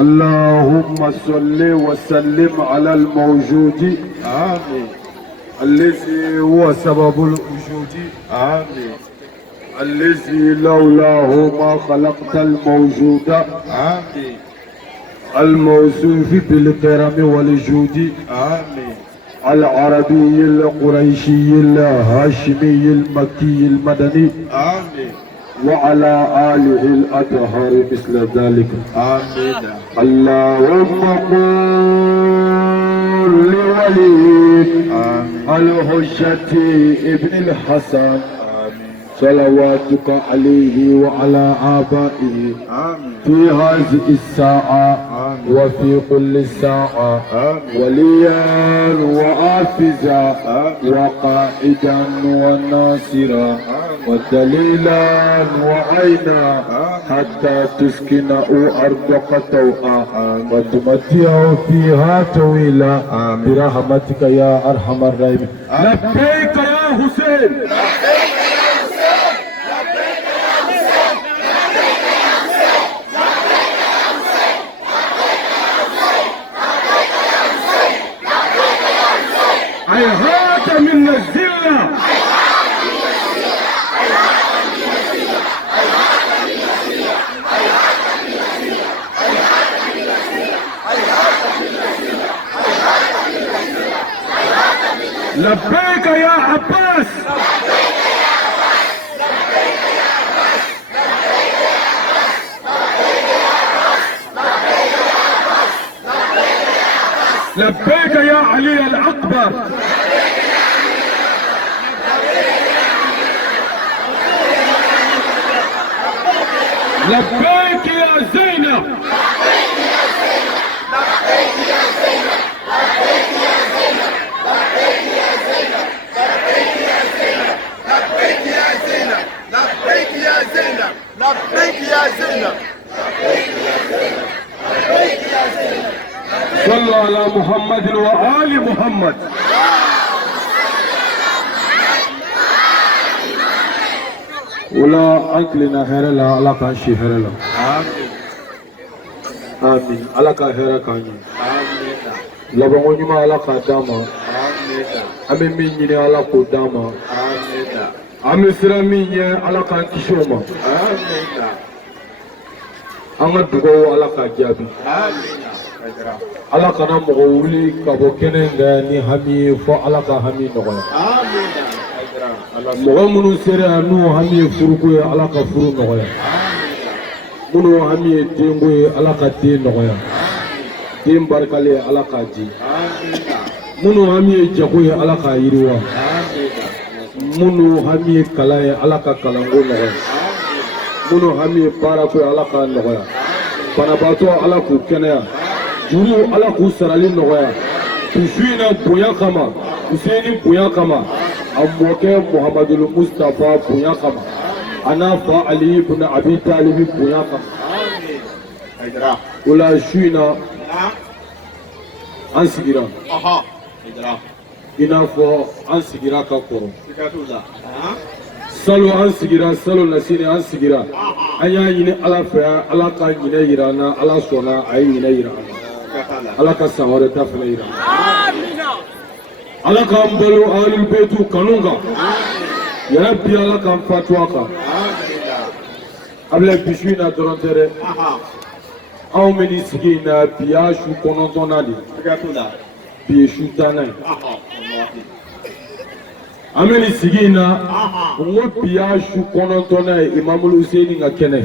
اللهم صل وسلم على الموجود آمين الذي هو سبب الوجود آمين الذي لولاه ما خلقت الموجود آمين الموصوف بالكرم والجود آمين العربي القريشي الهاشمي المكي المدني آمين وعلى آله الأطهار مثل ذلك آمين اللهم قل لوليك الحجة ابن الحسن صلواتك عليه وعلى آبائه في هذه الساعة وفي كل ساعة وليا وحافظا وقائدا وناصرا ودليلا وعينا حتى تسكنه أرضك طوعا وتمتعه فيها طويلا برحمتك يا أرحم الراحمين. لبيك يا حسين. هيهات من الذلة لبيك يا عباس. لبيك يا علي الأكبر. لبيك يا زينب. لبيك يا زينب. لبيك يا زينب. لبيك يا زينب. لبيك يا زينب. لبيك يا زينب. لبيك يا زينب. لبيك يا زينب. لبيك يا زينب. صلوا على محمد وآل محمد. ولا أكلنا هرلا على كاشي هرلا. آمين آمين. على كهرلا كاني. آمين لبعوني ما على كداما. آمين أمي ميني على كداما. آمين أمي سرامي على كانكشوما. آمين أنا دعو على كجابي. آمين على كنا مغولي كابوكنة ni hami fo ala ka hami nogoya. آمين mɔgɔ minnu sera n'u hami ye furuko ye ala ka furu nɔgɔya. minnu hami ye denko ye ala ka den nɔgɔya. den barikalen ye ala k'a di. minnu hami ye jago ye ala k'a yiriwa. minnu hami ye kalan ye ala ka kalanko nɔgɔya. minnu hami ye baarako ye ala k'a nɔgɔya. banabaatɔ ala k'u kɛnɛya. juru ala k'u sarali nɔgɔya. tusu in na bonya kama Huseini bonya kama a mɔkɛ Muhamadu Mustafa bonya kama a n'a fa Ali ibn Abi Talib bonya kama. O la su in na an sigira i n'a fɔ an sigira ka kɔrɔ. Salo an sigira salo nasini an sigira an y'a ɲini ala fɛ ala ka ɲinɛ yira an na ala sɔnna a ye ɲinɛ yira an na. ala ka san wɛrɛ ta fana yira. ala k'an balo ahlul beitu kanu kan. yɛrɛ bi ala k'an fatu a kan. a bɛ bisu in na dɔrɔn tɛ dɛ. anw bɛ nin sigi in na bi y'a su 9nan de. bi ye su 10nan ye. an bɛ nin sigi in na n ko bi y'a su 9nan ye Imamul Huseini ka kɛnɛ.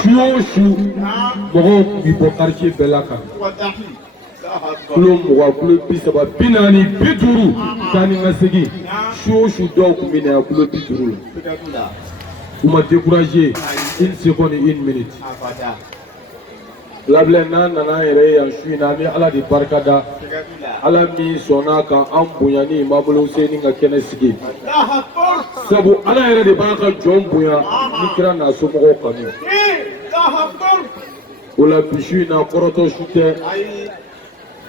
su o su mɔgɔw bi bɔ quartier bɛɛ la kan. kulo 20 kulo 30 40 50 taa ni ka segin su o su dɔw kun bɛ na kulo 50 la. u ma découragé une seconde une minute. labila n'an nana an yɛrɛ ye yan su in na an bɛ ala de barika da. ala min sɔnna kan an bonya ni Imamul Huseini ka kɛnɛ sigi. sabu ala yɛrɛ de b'a ka jɔn bonya ni kira n'a somɔgɔw kanu. o la bi su in na kɔrɔtɔ su tɛ.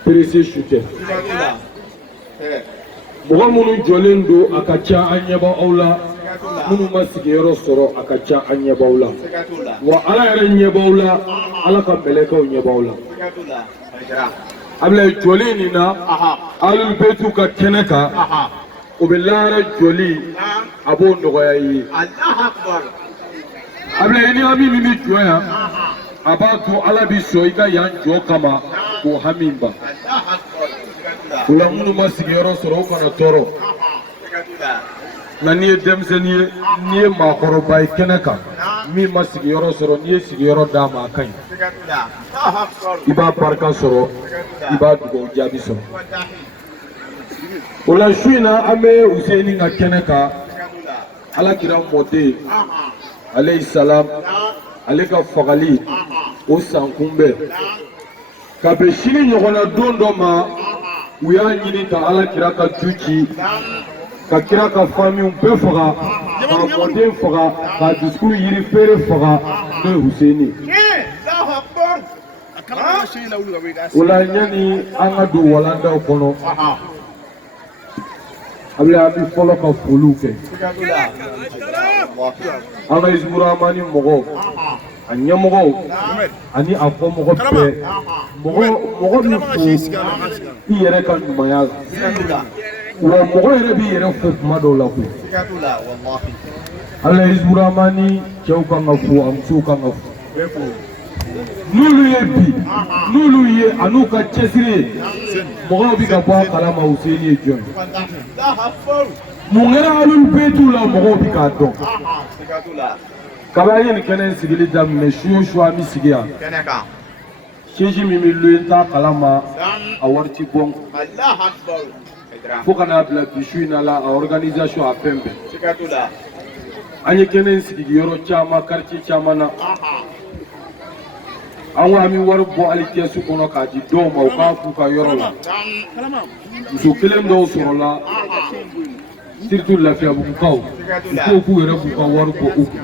perese su tɛ. mɔgɔ minnu jɔlen don a ka ca an ɲɛbɔ aw la minnu ma sigiyɔrɔ sɔrɔ a ka ca an ɲɛbaw la wa ala yɛrɛ ɲɛbaw la ala ka mɛlɛkɛw ɲɛbaw la abila joli nin na alul beitu ka kɛnɛ kan o bɛ lahara joli a b'o nɔgɔya i ye abila i ni hami min bɛ jɔ yan a b'a to ala bi sɔn i ka yan jɔ kama k'o hami ban o la minnu ma sigiyɔrɔ sɔrɔ o kana tɔɔrɔ nka n'i ye denmisɛnnin ye n'i ye maakɔrɔba ye kɛnɛ kan min ma sigiyɔrɔ sɔrɔ n'i ye sigiyɔrɔ d'a ma a ka ɲi i b'a barika sɔrɔ i b'a dugawu jaabi sɔrɔ o la su in na an bɛ Useni ka kɛnɛ kan alakira mɔden alayhi salam ale ka fagali o san kunbɛn ka bɛn sini ɲɔgɔnna don dɔ ma u y'a ɲini ka alakira ka ju ci ka kira ka famiw bɛɛ faga ka mɔden faga ka dusukun yiri feere faga n'o ye Useni o la yanni an ka don walandaw kɔnɔ a bɛ an bɛ fɔlɔ ka foliw kɛ an ka Hizburahmani mɔgɔw a ɲɛmɔgɔw ani a fɔmɔgɔ bɛɛ mɔgɔ min fo i yɛrɛ ka ɲumanya la wa mɔgɔ yɛrɛ b'i yɛrɛ fo kuma dɔw la koyi ala Hizburahmani cɛw kan ka fo a musow kan ka fo n'olu ye bi n'olu ye a n'u ka cɛsiri ye mɔgɔw bɛ ka bɔ a kalama Useni ye jɔn mun kɛra alul beitu la mɔgɔw bɛ k'a dɔn kabini an ye nin kɛnɛ in sigili daminɛ su o su an bɛ sigi yan siège min bɛ lo n t'a kalama a wari ti bɔ n kun fo ka n'a bila bi su in na la a organisation a fɛn bɛɛ an ye kɛnɛ in sigi yɔrɔ caman quartier caman na an ko an bɛ wari bɔ hali kɛsu kɔnɔ k'a di dɔw ma u k'a k'u ka yɔrɔ la muso kelen dɔw sɔrɔla surtout Lafiyabugukaw u ko k'u yɛrɛ k'u ka wari bɔ u kun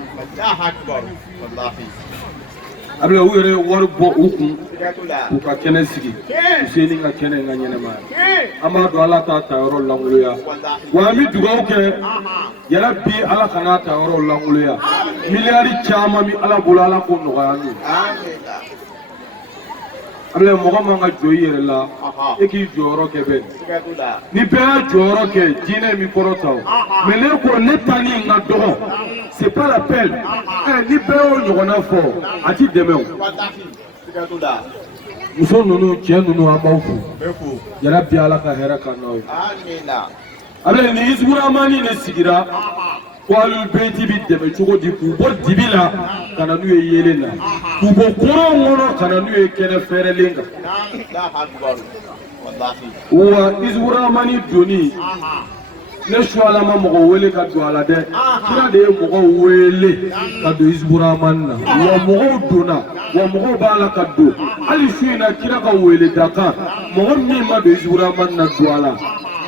a bɛ u yɛrɛ wari bɔ u kun k'u ka kɛnɛ sigi Useni ka kɛnɛ in ka ɲɛnɛmaya an b'a dɔn ala t'a ta yɔrɔ lankoloya wa an bɛ dugawu kɛ yɛrɛ bi ala kan'a ta yɔrɔ lankoloya miliyari caman bɛ ala bolo ala k'o nɔgɔya n'o a bɛ mɔgɔ man ka jɔ i yɛrɛ la e k'i jɔyɔrɔ kɛ bɛɛ ni bɛɛ y'a jɔyɔrɔ kɛ diinɛ min kɔrɔ ta o mais ne ko ne ta ni n ka dɔgɔ c'est pas la peine ni bɛɛ y'o ɲɔgɔnna fɔ a ti dɛmɛ o muso ninnu cɛ ninnu an b'aw fo yɛrɛ bi ala ka hɛrɛ ka n'aw ye a bɛ nin Hizburahmani de sigira ko alul beiti bi dɛmɛ cogo di k'u bɔ dibi la ka na n'u ye yelen na k'u bɔ kɔrɔw kɔnɔ ka na n'u ye kɛnɛ fɛrɛlen kan wa Hizburahmani donni ne su ala ma mɔgɔ wele ka don a la dɛ kira de ye mɔgɔw wele ka don Hizburahmani na wa mɔgɔw donna wa mɔgɔw b'a la ka don hali su in na kira ka wele da kan mɔgɔ min ma don Hizburahmani na don a la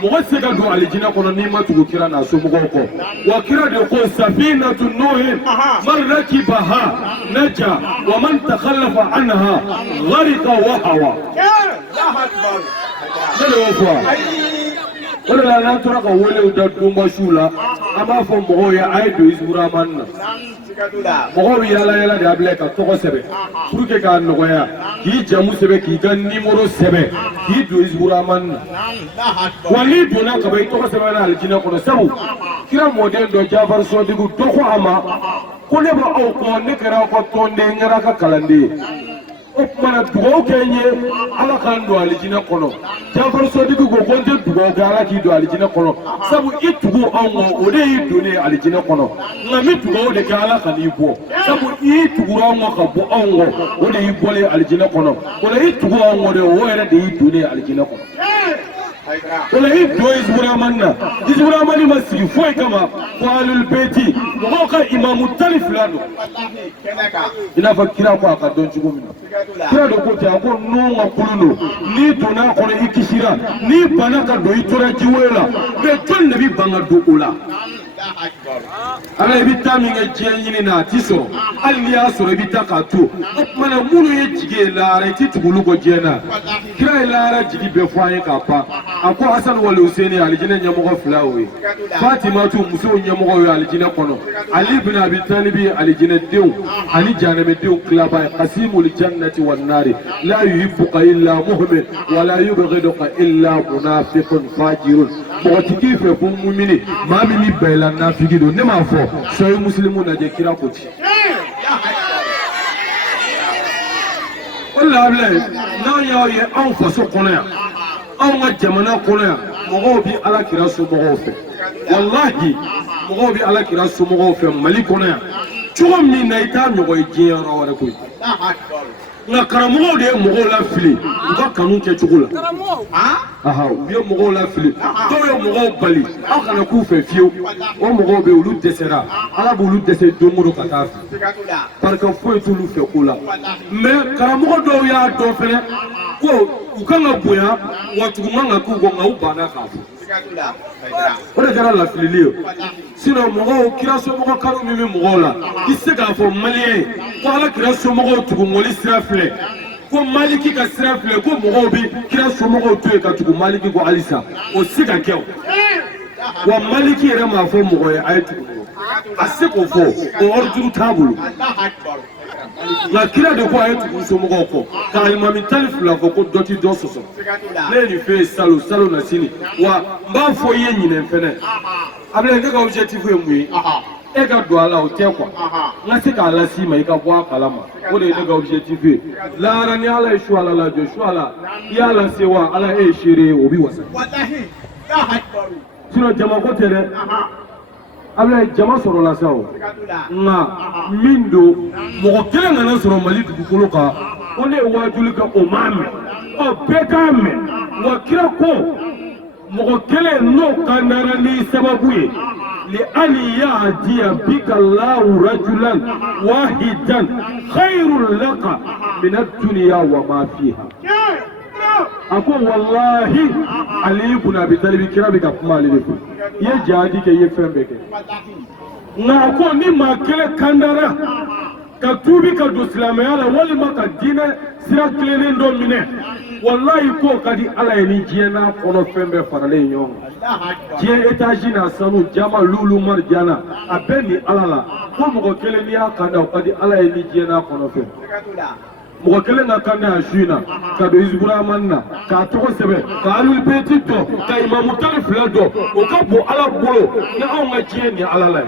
mɔgɔ se ka don alijinɛ kɔnɔ n'i ma tugu kira n'a somɔgɔw kɔ wa kira de ko safinatu nuhin man rakibaha naja wa man takhallafa anha gharqa wa hawa ne de y'o fɔ o de la n'an tora ka welew da donba su la an b'a fɔ mɔgɔw ye a ye don Hizburahmani na mɔgɔw bɛ yala yala de a bila ka tɔgɔ sɛbɛn pour que k'a nɔgɔya k'i jamu sɛbɛn k'i ka numéro sɛbɛn k'i don Hizburahmani na wa n'i donna ka ban i tɔgɔ sɛbɛn na alijinɛ kɔnɔ sabu kira mɔden dɔ Jafari Sɔdiku dɔ ko a ma ko ne bɛ aw kɔ ne kɛra aw ka tɔnden n kɛra ka kalanden ye o kumana dugawu kɛ n ye ala k'an don alijinɛ kɔnɔ Jafari Sɔdiku ko n tɛ dugawu kɛ ala k'i don alijinɛ kɔnɔ sabu i tugu anw kɔ o de y'i donnen alijinɛ kɔnɔ nka n bɛ dugawu de kɛ ala ka n'i bɔ sabu i tugura anw kɔ ka bɔ anw kɔ o de y'i bɔlen alijinɛ kɔnɔ o la i tugu anw kɔ de o yɛrɛ de y'i donnen alijinɛ kɔnɔ o la i don Hizburahmani na Hizburahmani ma sigi foyi kama ko alul beiti mɔgɔw ka imamu 12 don i n'a fɔ kira ko a ka dɔn cogo min na kira de ko ten a ko nun ka kulu don n'i donna a kɔnɔ i kisira n'i banna ka don i tora jiwoyo la mais jɔn de bɛ ban ka don o la ala i bɛ taa min kɛ diɲɛ ɲini na a ti sɔrɔ hali n'i y'a sɔrɔ i bɛ taa k'a to o tuma na minnu ye jigi ye lahara i ti tugu olu kɔ diɲɛ na kira ye lahara jigi bɛɛ fɔ an ye k'a pan a ko Hasani wali Huseni alijinɛ ɲɛmɔgɔ fila y'o ye Fatimatu musow ɲɛmɔgɔ ye alijinɛ kɔnɔ Ali bin Abi Talibi alijinɛ denw ani jahanɛmɛdenw tilaba ye qasimul jannati wan nari la yuhibbuka illa mu'min wa la yubghiduka illa munafiqun fajirun mɔgɔ ti k'i fɛ ko mumini maa min b'i bɛɛ la nafigi don ne m'a fɔ sahih muslimu lajɛ kira ko ten o la n'an y'a ye anw faso kɔnɔ yan anw ka jamana kɔnɔ yan mɔgɔw bi alakira somɔgɔw fɛ wallahi mɔgɔw bi alakira somɔgɔw fɛ Mali kɔnɔ yan cogo min na i t'a ɲɔgɔn ye diɲɛ yɔrɔ wɛrɛ koyi nka karamɔgɔw de ye mɔgɔw lafili u ka kanu kɛcogo la u ye mɔgɔw lafili dɔw ye mɔgɔw bali aw kana k'u fɛ fiyewu o mɔgɔw bɛ yen olu dɛsɛra ala b'olu dɛsɛ don o don ka taa fɛ barika foyi t'olu fɛ ko la mɛ karamɔgɔ dɔw y'a dɔn fɛnɛ ko u kan ka bonya wa tugu man ka k'u kɔ nka u banna k'a fɔ o de kɛra lafilili ye sinon mɔgɔw kira somɔgɔ kanu min bɛ mɔgɔw la i se k'a fɔ maliyɛn ye ko ala kira somɔgɔw tugu mɔli sira filɛ ko maliki ka sira filɛ ko mɔgɔw bɛ kira somɔgɔw to yen ka tugu maliki ko halisa o se ka kɛ o wa maliki yɛrɛ m'a fɔ mɔgɔ ye a ye tugu a se k'o fɔ o ordre t'a bolo nka kira de ko a ye tugu somɔgɔw kɔ ka alimami tali fila fɔ ko dɔ ti dɔ sɔsɔ ne ye nin fɛ yen salo na sini wa n b'a fɔ i ye ɲinɛ fɛnɛ a bɛ ne ka objectif ye mun ye e ka don a la o tɛ quoi n ka se k'a las'i ma i ka bɔ a kalama o de ye ne ka objectif ye lahara ni ala ye su ala lajɔ su ala i y'a lase wa ala e ye seere ye o bɛ wasa sinon jama ko tɛ dɛ Ablaye jama sɔrɔla sa o nka min don mɔgɔ kelen kana sɔrɔ Mali dugukolo kan ko ne ye wajuli kɛ o m'a mɛn ɔ bɛɛ k'a mɛn wa kira ko mɔgɔ kelen n'o ka nara ni sababu ye لأن يهدي بك الله رجلا واحدا خير لك من الدنيا وما فيها أقول والله علي بن أبي طالب كرابك أقمال لكم يجادي كي يفهم بك نقول نما كلا كندرا كتوبي كدو سلاميالا ولما كدينا سيرا كلين دومينه والله كو كدي على ينجينا كونو فمبه فرالين يوم جي اتاجينا سانو جاما لولو مرجانا ابني على ko mɔgɔ kelen ni y'a kanda o ka di ala ye ni diɲɛ n'a kɔnɔ fɛ mɔgɔ kelen ka kanda a su in na ka don Hizburahmani na k'a tɔgɔ sɛbɛn ka alulibeti dɔn ka imamu tani fila dɔn o ka bon ala bolo ni anw ka diɲɛ ni ala la ye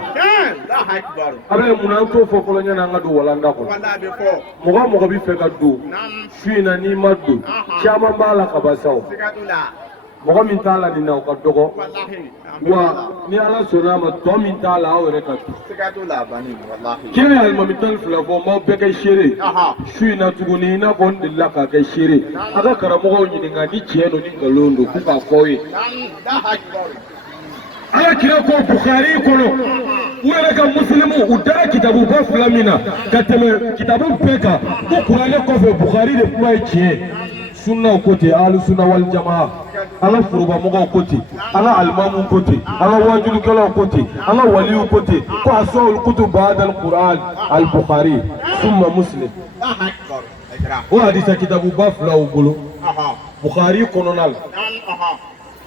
a bɛ mun na an t'o fɔ fɔlɔ ɲɛna an ka don walanda kɔnɔ mɔgɔ mɔgɔ bɛ fɛ ka don su in na n'i ma don caman b'a la ka ban sa o mɔgɔ min t'a la nin na o ka dɔgɔ wa ni ala sɔnna a ma tɔ min t'a la aw yɛrɛ ka to kira ye alimami tan fila fɔ n b'aw bɛɛ kɛ seere su in na tuguni i n'a fɔ n delila k'a kɛ seere a ka karamɔgɔw ɲininka ni tiɲɛ don ni nkalon don k'u k'a fɔ aw ye ala kira ko Bukhari kɔnɔ u yɛrɛ ka musilimu u dara kitabuba fila min na ka tɛmɛ kitabu bɛɛ kan ko kuranɛ kɔfɛ Bukhari de kuma ye tiɲɛ sunnaw ko ten ahlu sunna wal jamaa an ka forobamɔgɔw ko ten an ka alimamuw ko ten an ka wajulikɛlaw ko ten an ka waliw ko ten ko asɔl kutub ba'da al-Qur'an al-Bukhari summa Muslim o hadisa kitabuba fila u bolo Bukhari kɔnɔna la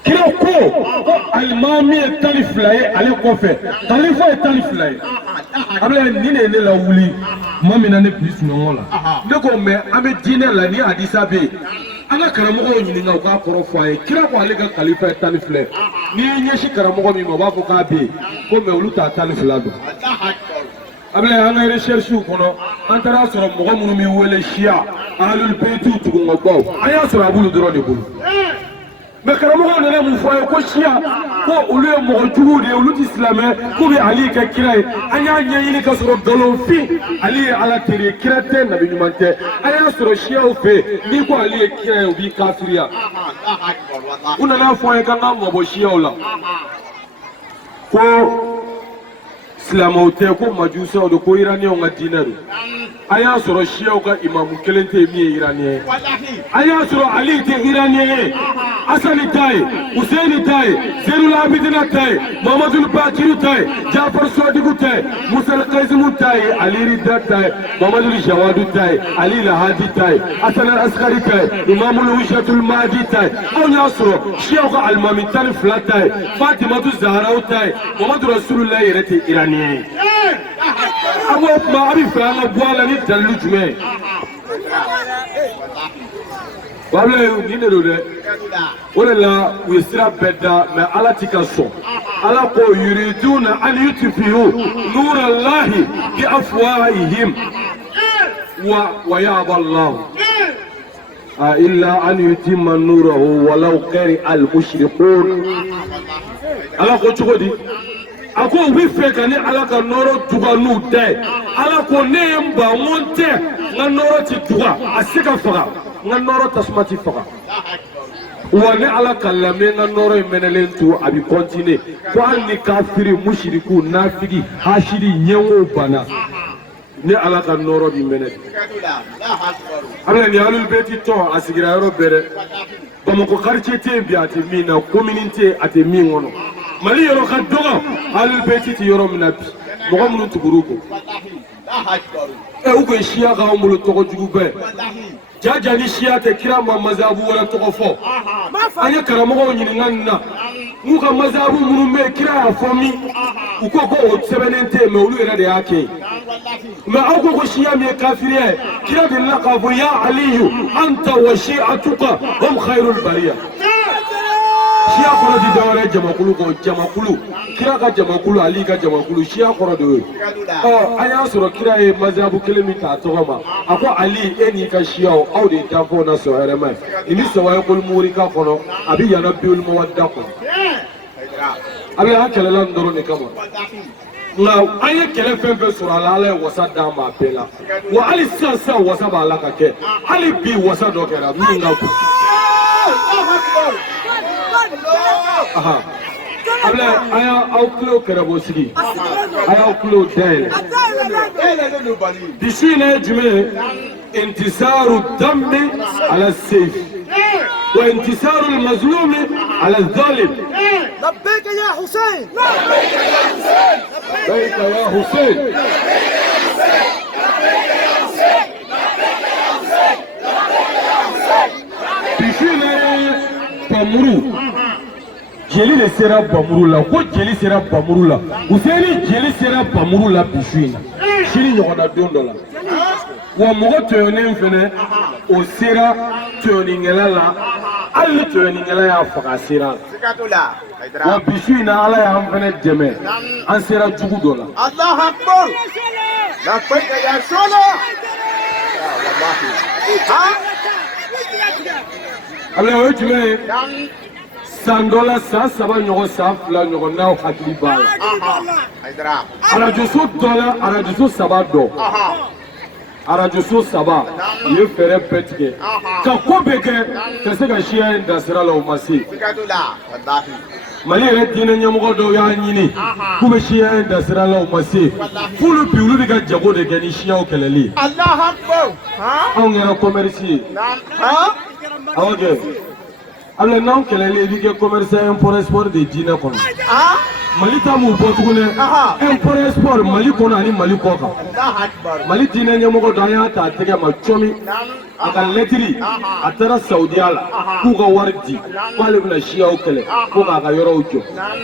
kira ko alimami ye tani fila ye ale kɔfɛ khalifa ye tani fila ye Ablaye ni ne ne la wuli tuma min na ne bi sunɔgɔ la ne ko mɛ an bɛ diinɛ la ni hadisa bɛ yen an ka karamɔgɔw ɲininka u k'a kɔrɔ fɔ a ye kira ko ale ka khalifa ye tani fila ye n'i ye ɲɛsin karamɔgɔ min ma u b'a fɔ k'a bɛ yen ko mɛ olu t'a tani fila dɔn Ablaye an ka recherche kɔnɔ an taara sɔrɔ mɔgɔ minnu bɛ wele siya ahlul beyti tugungɔbaw an y'a sɔrɔ a b'olu dɔrɔn de bolo mɛ karamɔgɔw nana mun fɔ a ye ko siya ko olu ye mɔgɔ juguw de ye olu ti silamɛ k'u bɛ Ali kɛ kira ye an y'a ɲɛɲini ka sɔrɔ nkalonfin Ali ye ala teri ye kira tɛ nabi ɲuman tɛ an y'a sɔrɔ siyaw fɛ n'i ko Ali ye kira ye u b'i kafiriya u nana fɔ an ye k'an ka mabɔ siyaw la ko Silamɛw tɛ ko majusaw de ko iraniyɛnw ka diinɛ don. A y'a sɔrɔ siyaw ka imamu kelen tɛ min ye iraniyɛn ye. A y'a sɔrɔ Ali tɛ iraniyɛn ye. Asani ta ye, Hussein ta ye, Zeinul Abidina ta ye, Muhammadu Bakiru ta ye, Jafar Sadiku ta ye, Musa Kasimu ta ye, Ali Rida ta ye, Muhammadu Jawadu ta ye, Ali Lahadi ta ye, Hasan al-Askari ta ye, Imamul Wishatul Mahdi ta ye. Anw y'a sɔrɔ siyaw ka alimami 12 ta ye, Fatimatu Zahraw ta ye, Muhammadu Rasulullah yɛrɛ tɛ iraniyɛn ye. An ko kuma a bɛ fɛ an ka bɔ a la ni dalilu jumɛn? Wabila nin de don dɛ. O de la u ye sira bɛɛ da mais Ala ti ka sɔn. Ala ko yuriduna an yutfi'u nurallahi bi afwahihim wa ya'ba Allah illa an yutimma nurahu walau kari al-mushrikun. Ala ko cogo di? A ko u bɛ fɛ ka ni Ala ka nɔrɔ tuga n'u tɛ. Ala ko ne ye n ban n ko n tɛ n ka nɔrɔ ti tuga a se ka faga n ka nɔrɔ tasuma ti faga. Wa ni Ala ka lamɛn n ka nɔrɔ in mɛnɛlen to a bɛ continuer ko hali ni kafiri mushriku nafigi hasidi ɲɛngo banna ni Ala ka nɔrɔ bɛ mɛnɛ. A bɛ ni Ahlul Bayti tɔn a sigira yɔrɔ bɛɛ dɛ. Bamakɔ quartier tɛ yen bi a tɛ min na, commune tɛ yen a tɛ min kɔnɔ. Mali yɔrɔ ka dɔgɔ Ahlul Bayti tɛ yɔrɔ min na bi mɔgɔ minnu tugur'u kɔ. U ko siya k'anw bolo tɔgɔ jugu bɛɛ. Jaja ni siya tɛ kira ma mazhabu wɛrɛ tɔgɔ fɔ. An ye karamɔgɔw ɲininka nin na n'u ka mazhabu minnu bɛ yen kira y'a fɔ min u ko ko o sɛbɛnnen tɛ yen mais olu yɛrɛ de y'a kɛ. Mais aw ko ko siya min ye kafiriya ye kira delila k'a fɔ ya Aliyu anta wa shi'atuka hum khairul bariya. Siya kɔrɔ ti dɔwɛrɛ jamakulu kɔ, jamakulu kira ka jamakulu Ali ka jamakulu siya kɔrɔ de y'o ye. An y'a sɔrɔ kira ye mazhabu kelen min k'a tɔgɔ ma a ko Ali e n'i ka siyaw aw de danfɛnw na sɔrɔ hɛrɛma ye. Nin bɛ Sawayekul Murika kɔnɔ a bɛ Yana Biul Mawadda kɔnɔ. A bɛ an kɛlɛla nin dɔrɔn de kama. Nka an ye kɛlɛ fɛn fɛn sɔrɔ a la Ala ye wasa d'an ma a bɛɛ la. Wa hali sisan wasa b'a la ka kɛ. Hali bi wasa dɔ kɛra min ka bon. Abla aya aw kulo kɛrɛbɔ sigi a y'aw kulo dayɛlɛ. Bisi ne ye jumɛn ye? Intisaru dammi ala sayf wa intisaru al-mazlumi ala al-zalim. Labbayka ya Hussein. Labbayka ya Hussein. Bisi ne ye Bamuru. Jeli de sera Bamuru la ko jeli sera Bamuru la Hussein jeli sera Bamuru la bi su in na sini ɲɔgɔnna don dɔ la wa mɔgɔ tɔɲɔnen fɛnɛ o sera tɔɲɔnikɛla la hali ni tɔɲɔnikɛla y'a faga a sera wa bi su in na Ala y'an fɛnɛ dɛmɛ an sera jugu dɔ la. Allahu Akbar. Labbayka ya Rasulullah. Ale o ye jumɛn ye? San dɔ la san 3 ɲɔgɔn san 2 ɲɔgɔn n'aw hakili b'a la. Arajoso dɔ la arajoso 3 dɔ. Arajoso 3 u ye fɛɛrɛ bɛɛ tigɛ ka ko bɛɛ kɛ ka se ka siya in dan sira la o ma se. Mali yɛrɛ diinɛ ɲɛmɔgɔ dɔw y'a ɲini k'u bɛ siya in dan sira la o ma se. F'olu bi olu bɛ ka jago de kɛ ni siyaw kɛlɛli. Anw kɛra commerce ye. Awɔ kɛ. Ale n'anw kɛlɛli i bɛ kɛ commerçant import export de diinɛ kɔnɔ. Mali ta m'u bɔ tuguni import export Mali kɔnɔ ani Mali kɔ kan. Mali diinɛ ɲɛmɔgɔ dɔ an y'a ta a tɛgɛ ma cɔmi a ka lɛtiri a taara Saudiya la k'u ka wari di k'ale bɛna siyaw kɛlɛ ko k'a ka yɔrɔw jɔ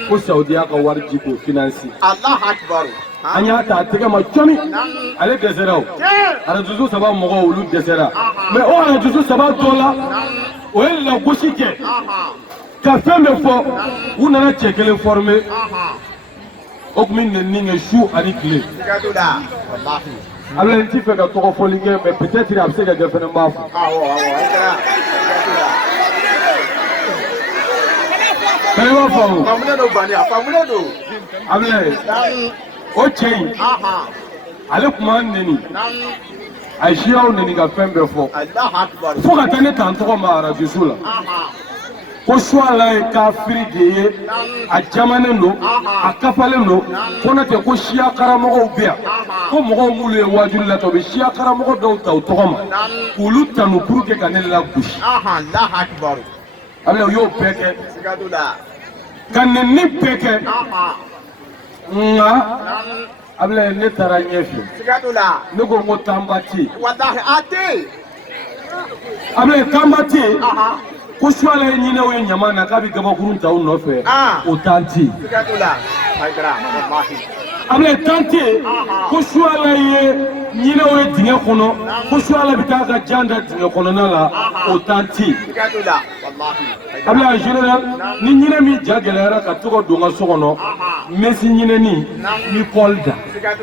ko Saudiya ka wari di k'o financer. An y'a ta a tɛgɛ ma cɔmi ale dɛsɛra o arajoso 3 mɔgɔw olu dɛsɛra mais o arajoso 3 dɔ la o ye lagosi kɛ ka fɛn bɛɛ fɔ u nana cɛ kelen former o tun bɛ nɛni kɛ su ani tile. Ale n t'i fɛ ka tɔgɔ fɔli kɛ mais peut-être a bɛ se ka kɛ fɛnɛ n b'a fɔ. Bɛɛ b'a faamu. Ablaye o cɛ in ale tun b'an nɛni a ye siyaw nɛni ka fɛn bɛɛ fɔ fo ka taa ne ta n tɔgɔ ma arajoso la ko suala ye kafiri de ye a jamanen do a kafalen do ko na te ko siya karamɔgɔw bɛ yan ko mɔgɔw mulu ye wajuli la to bɛ siya karamɔgɔ dɔw ta u tɔgɔ ma k'olu tanu pour que ka ne lagosi ale y'o bɛɛ kɛ ka nɛni bɛɛ kɛ nka abila ne taara ɲɛfɛ ne ko n ko tanba tɛ yen abila tanba tɛ yen ko suala ye ɲinɛw ye ɲama na k'a bɛ gabakurun ta u nɔfɛ o tan tɛ yen abila tan tɛ yen ko suala ye ɲinɛw ye dingɛ kɔnɔ ko suala bɛ taa ka jan da dingɛ kɔnɔna la o tan tɛ yen abila général ni ɲinɛ min ja gɛlɛyara ka to ka don n ka so kɔnɔ mesi ɲinɛni ni Paul da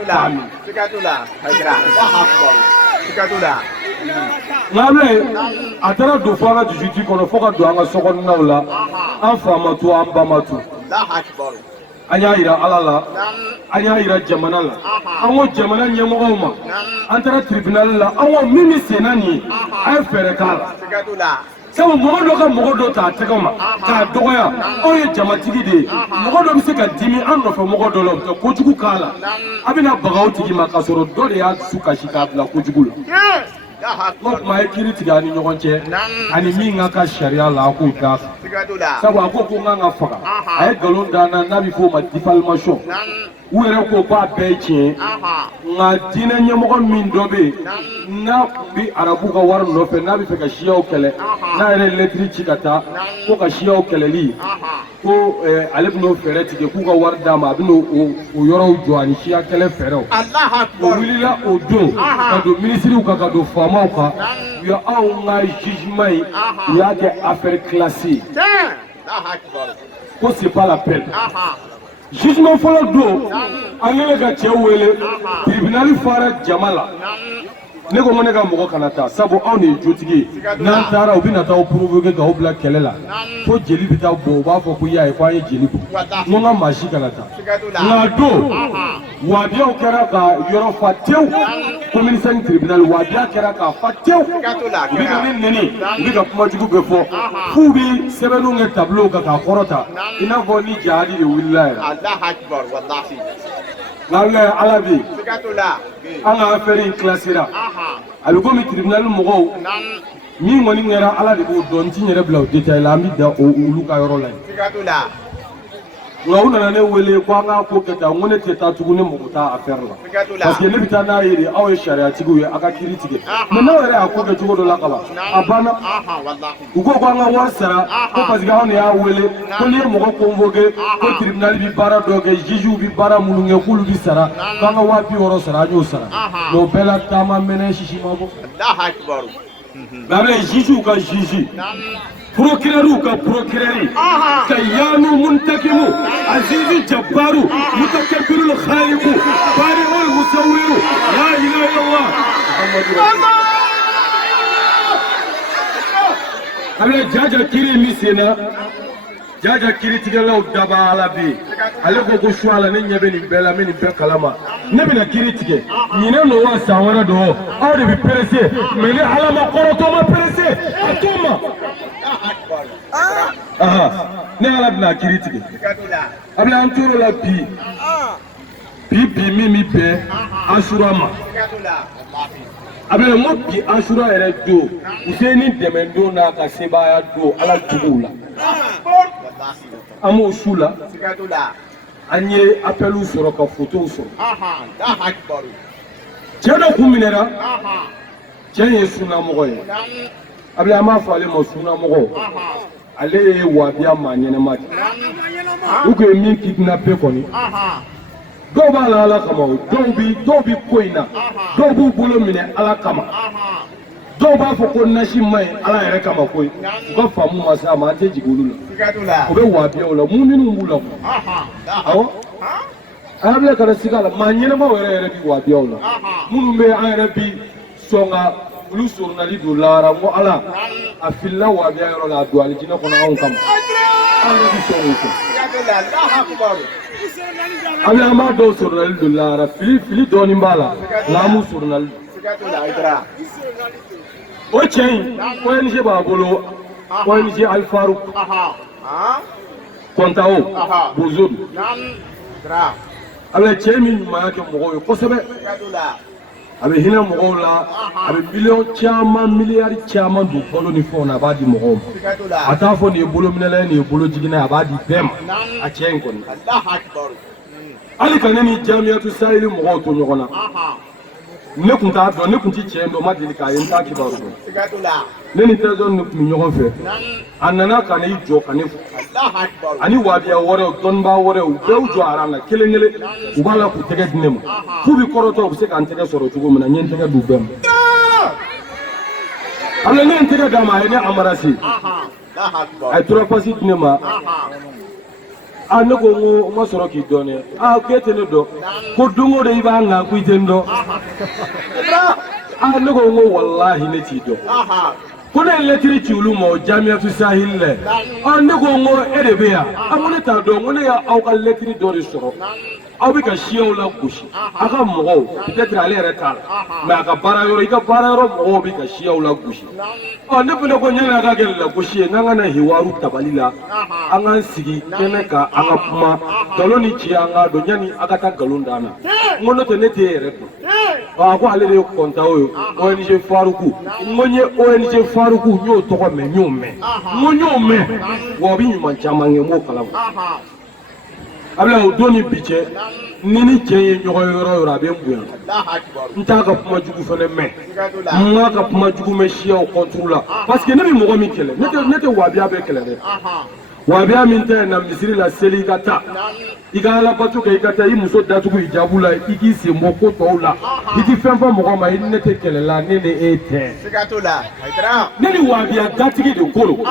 k'a min nka abila a taara don fo an ka 18 kɔnɔ fo ka don an ka so kɔnɔnaw la an fa ma to an ba ma to an y'a yira ala la an y'a yira jamana la an ko jamana ɲɛmɔgɔw ma an taara tribunal la an ko min bɛ senna nin ye a ye fɛɛrɛ k'a la sabu mɔgɔ dɔ ka mɔgɔ dɔ ta a tɛgɛ ma k'a dɔgɔya anw ye jamatigi de ye mɔgɔ dɔ bɛ se ka dimi an nɔfɛ mɔgɔ dɔ la u bɛ kojugu k'a la a bɛna baga o tigi ma k'a sɔrɔ dɔ de y'a su kasi k'a bila kojugu la o tuma a ye kiiri tigɛ an ni ɲɔgɔn cɛ ani min ka ka sariya la a k'o d'a kan sabu a ko n kan ka faga a ye nkalon da n na n'a bɛ fɔ o ma diffamation u yɛrɛ ko k'a bɛɛ ye tiɲɛ nka diinɛ ɲɛmɔgɔ min dɔ bɛ yen n'a tun bɛ arabu ka wari nɔfɛ n'a bɛ fɛ ka siyaw kɛlɛ n'a yɛrɛ ye lɛtiri ci ka taa ko ka siyaw kɛlɛli ko ale bɛn'o fɛɛrɛ tigɛ k'u ka wari d'a ma a bɛn'o yɔrɔw jɔ ani siya kɛlɛ fɛɛrɛw o wulila o don ka don minisiriw kan ka don faamaw kan u ye anw ka jugement ye u y'a kɛ affaire classée ko c'est pas la peine. Jugement fɔlɔ don an kɛlen ka cɛw wele tribunal fara jama la ne ko ne ka mɔgɔ kana taa sabu anw de ye jotigi ye n'an taara u bɛna taa aw provoquer k'aw bila kɛlɛ la fo jeli bɛ taa bɔ u b'a fɔ ko i y'a ye ko an ye jeli bɔ n ko n ka maa si kana taa nka don wabiyaw kɛra ka yɔrɔ fa tewu commissaire tribunal wabiya kɛra k'a fa tewu u bɛ ka ne nɛni u bɛ ka kumajugu bɛɛ fɔ f'u bɛ sɛbɛnniw kɛ tableau kan k'a kɔrɔta i n'a fɔ ni jahali de wulila yɛrɛ. N'ala ala bɛ yen an ka affaire in classera a bɛ komi tribunal mɔgɔw min kɔni kɛra ala de b'o dɔn n ti n yɛrɛ bila o détail la an bɛ da olu ka yɔrɔ la yen nka u nana ne wele ko an k'a ko kɛ tan n ko ne tɛ taa tugun ne mago t'a affaire la parce que ne bɛ taa n'a ye de aw ye sariyatigiw ye aw ka kiiri tigɛ mais n'aw yɛrɛ y'a ko kɛ cogo dɔ la kaban a banna u ko an ka wari sara ko parce que anw de y'a wele ko n'i ye mɔgɔ convoqué ko tribunal bɛ baara dɔ kɛ juges bɛ baara minnu kɛ k'olu bɛ sara k'an ka 200 sara an y'o sara mais o bɛɛ la taama mɛnɛ sisi ma bɔ mais a bɛ juges ka juge procureur ka procureur kayanu muntakimu azizu jabbaru mutakabbiru khaliqu bari'ul musawwiru la ilaha illallah abla jaja kiri misena jaja kiri tigalaw daba ala bi ale ko shuala ne ɲɛ bɛ nin bɛɛ la n bɛ nin bɛɛ kalama ne bɛna kiri tigɛ ɲinɛ no wa san wɛrɛ do aw de bɛ pressé mais ni ala ma kɔrɔtɔ ma pressé a to ma ne ala bɛna kiri tigɛ a bɛ an tora la bi min bɛ bɛn asura ma a bɛ n ko bi asura yɛrɛ don Useni dɛmɛ don n'a ka sebaaya don ala juguw la an b'o su la an ye appeliw sɔrɔ ka photow sɔrɔ cɛ dɔ kun minɛra cɛ ye sunnamɔgɔ ye a bɛ an b'a fɔ ale ma sunnamɔgɔ ale ye wabiya maa ɲɛnɛma de u kun ye min kidnappé kɔni dɔw b'a la ala kama dɔw bi ko in na dɔw b'u bolo minɛ ala kama dɔw b'a fɔ ko nasi ma ɲi ala yɛrɛ kama koyi u ka faamu ma se a ma an tɛ jigin olu la u bɛ wabiyaw la mun minnu b'u la awɔ an bɛ kana siga la maa ɲɛnɛmaw yɛrɛ bi wabiyaw la minnu bɛ an yɛrɛ bi sɔn ka olu sorunali don lahara n ko ala a filila wabiya yɔrɔ la a don alijinɛ kɔnɔ anw kama an yɛrɛ bi sɔn k'o kɛ an b'a dɔw sorunali don lahara fili dɔɔnin b'a la nka an b'u sorunali don o cɛ in ONG b'a bolo ONG Al Farouk Kontao Bouzoud avec cɛ min ɲumanya kɛ mɔgɔw ye kosɛbɛ a bɛ hinɛ mɔgɔw la a bɛ miliyɔn caman miliyari caman don balo ni fɛnw na a b'a di mɔgɔw ma a t'a fɔ nin ye bolo minɛla nin ye bolo jiginna a b'a di bɛɛ ma a cɛ in kɔni hali ka ne ni Jamiyatu Saheli mɔgɔw to ɲɔgɔn na ne kun t'a dɔn ne kun ti cɛ in dɔn ma deli k'a ye n t'a kibaru dɔn ne ni trésor ne kun bɛ ɲɔgɔn fɛ a nana ka n'i jɔ ka ne fo ani wabiya wɛrɛw dɔnnibaa wɛrɛw u bɛɛ y'u jɔ aran na kelen kelen u b'a la k'u tɛgɛ di ne ma f'u bi kɔrɔtɔ u bɛ se k'an tɛgɛ sɔrɔ cogo min na n ye n tɛgɛ d'u bɛɛ ma alors ne ye n tɛgɛ d'a ma a ye ne embarrassé a ye turapasi di ne ma ne ko n ko n ma sɔrɔ k'i dɔn dɛ k'e tɛ ne dɔn ko don o don i b'a ŋa ko i tɛ n dɔn ne ko n ko walahi ne t'i dɔn ko ne ye lɛtiri ci olu ma o Jamiyatu Saheli lɛ ne ko n ko e de bɛ yan ko ne t'a dɔn ko ne y'aw ka lɛtiri dɔ de sɔrɔ aw bɛ ka siyaw la gosi a ka mɔgɔw peut-être ale yɛrɛ t'a la mais a ka baara yɔrɔ i ka baara yɔrɔ mɔgɔw bɛ ka siyaw la gosi ne fana ko yanni a ka kɛ lagosi ye n'an ka na hiwaru tabali la an k'an sigi kɛnɛ kan an ka kuma nkalon ni ci an k'a dɔn yanni a ka taa nkalon d'an na n ko n'o tɛ ne t'e yɛrɛ dɔn a ko ale de ye Kontao ye ONG Faroukou n ko n ye ONG Faroukou n y'o tɔgɔ mɛn n y'o mɛn n ko n y'o mɛn wa o bɛ ɲuman caman kɛ n b'o kalama abla o doni bi cɛ ni ni cɛ ye ɲɔgɔn yɔrɔ yɔrɔ a bɛ n bonya n t'a ka kuma jugu fana mɛn n m'a ka kuma jugu mɛn siyaw contre la parce que ne bɛ mɔgɔ min kɛlɛ ne tɛ wabiya bɛɛ kɛlɛ dɛ wabiya min tɛ na misiri la seli i ka taa i ka alabato kɛ i ka taa i muso datugu hijabu la i k'i sen bɔ ko tɔw la i ti fɛn fɔ mɔgɔ ma i ne tɛ kɛlɛ la ne ni e tɛ ne ni wabiya gatigi de ko don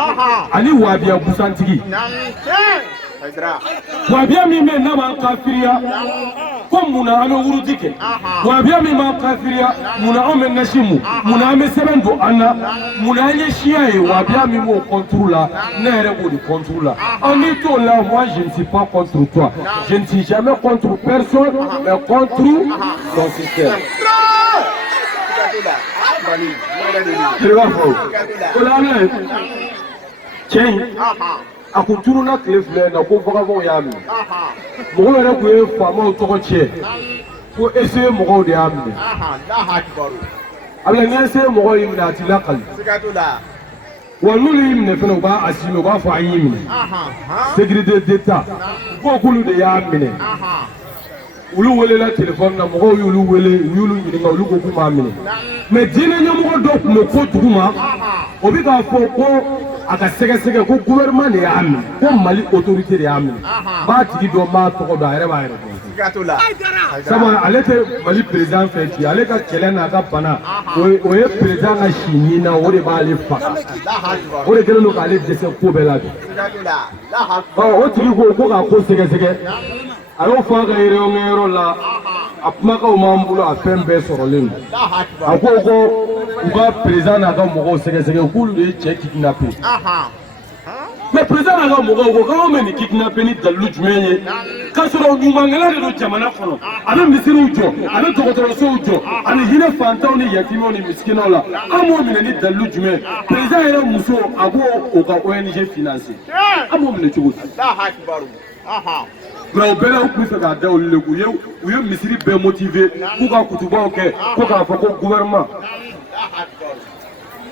ani wabiya busantigi wabiya min bɛ n'a b'an kafiriya ko munna an bɛ wuruti kɛ wabiya min b'an kafiriya munna anw bɛ nasimu munna an bɛ sɛbɛn don an na munna an ye siya ye wabiya min b'o contre la ne yɛrɛ b'o de contre la n'i t'o la moi je ne suis pas contre toi je ne suis jamais contre personne mais contre ton système. Je b'a fɔ o la an bɛ cɛ in a kun tununa tile filɛ na ko vagabond y'a minɛ mɔgɔw yɛrɛ kun ye faamaw tɔgɔ tiɲɛ ko ese mɔgɔw de y'a minɛ a bɛ n' ese mɔgɔw y'i minɛ a t'i lakali wa n'olu y'i minɛ fana u b'a assumer u b'a fɔ an y'i minɛ sécurité d'État ko k'olu de y'a minɛ olu welela téléphone na mɔgɔw y'olu wele u y'olu ɲininka olu ko k'u m'a minɛ mais diinɛ ɲɛmɔgɔ dɔ tun bɛ ko dugu ma o bɛ k'a fɔ ko a ka sɛgɛsɛgɛ ko gouvernement de y'a minɛ ko Mali autorité de y'a minɛ b'a tigi dɔn b'a tɔgɔ dɔn a yɛrɛ b'a yɛrɛ dɔn sabu ale tɛ Mali président fɛ ci ale ka kɛlɛ n'a ka bana o ye président ka si ɲin na o de b'ale faga o de kɛlen don k'ale dɛsɛ ko bɛɛ la bi o tigi ko k'a ko sɛgɛsɛgɛ a y'o fɔ a ka yɔrɔ la a kumakanw m'an bolo a fɛn bɛɛ sɔrɔlen don a ko u ka président n'a ka mɔgɔw sɛgɛsɛgɛ k'olu de ye cɛ kidnappé mais président n'a ka mɔgɔw ko k'anw bɛ nin kidnappé ni dalilu jumɛn ye k'a sɔrɔ ɲumankɛla de don jamana kɔnɔ a bɛ misiriw jɔ a bɛ dɔgɔtɔrɔsow jɔ ani hinɛ fantanw ni yatimɛw ni misikinaw la an b'o minɛ ni dalilu jumɛn président yɛrɛ muso a b'o ka ONG financer an b'o minɛ cogo di mais o bɛɛ la u tun bɛ fɛ k'a da olu le kun u ye misiri bɛɛ motivé k'u ka kutubaw kɛ ko k'a fɔ ko gouvernement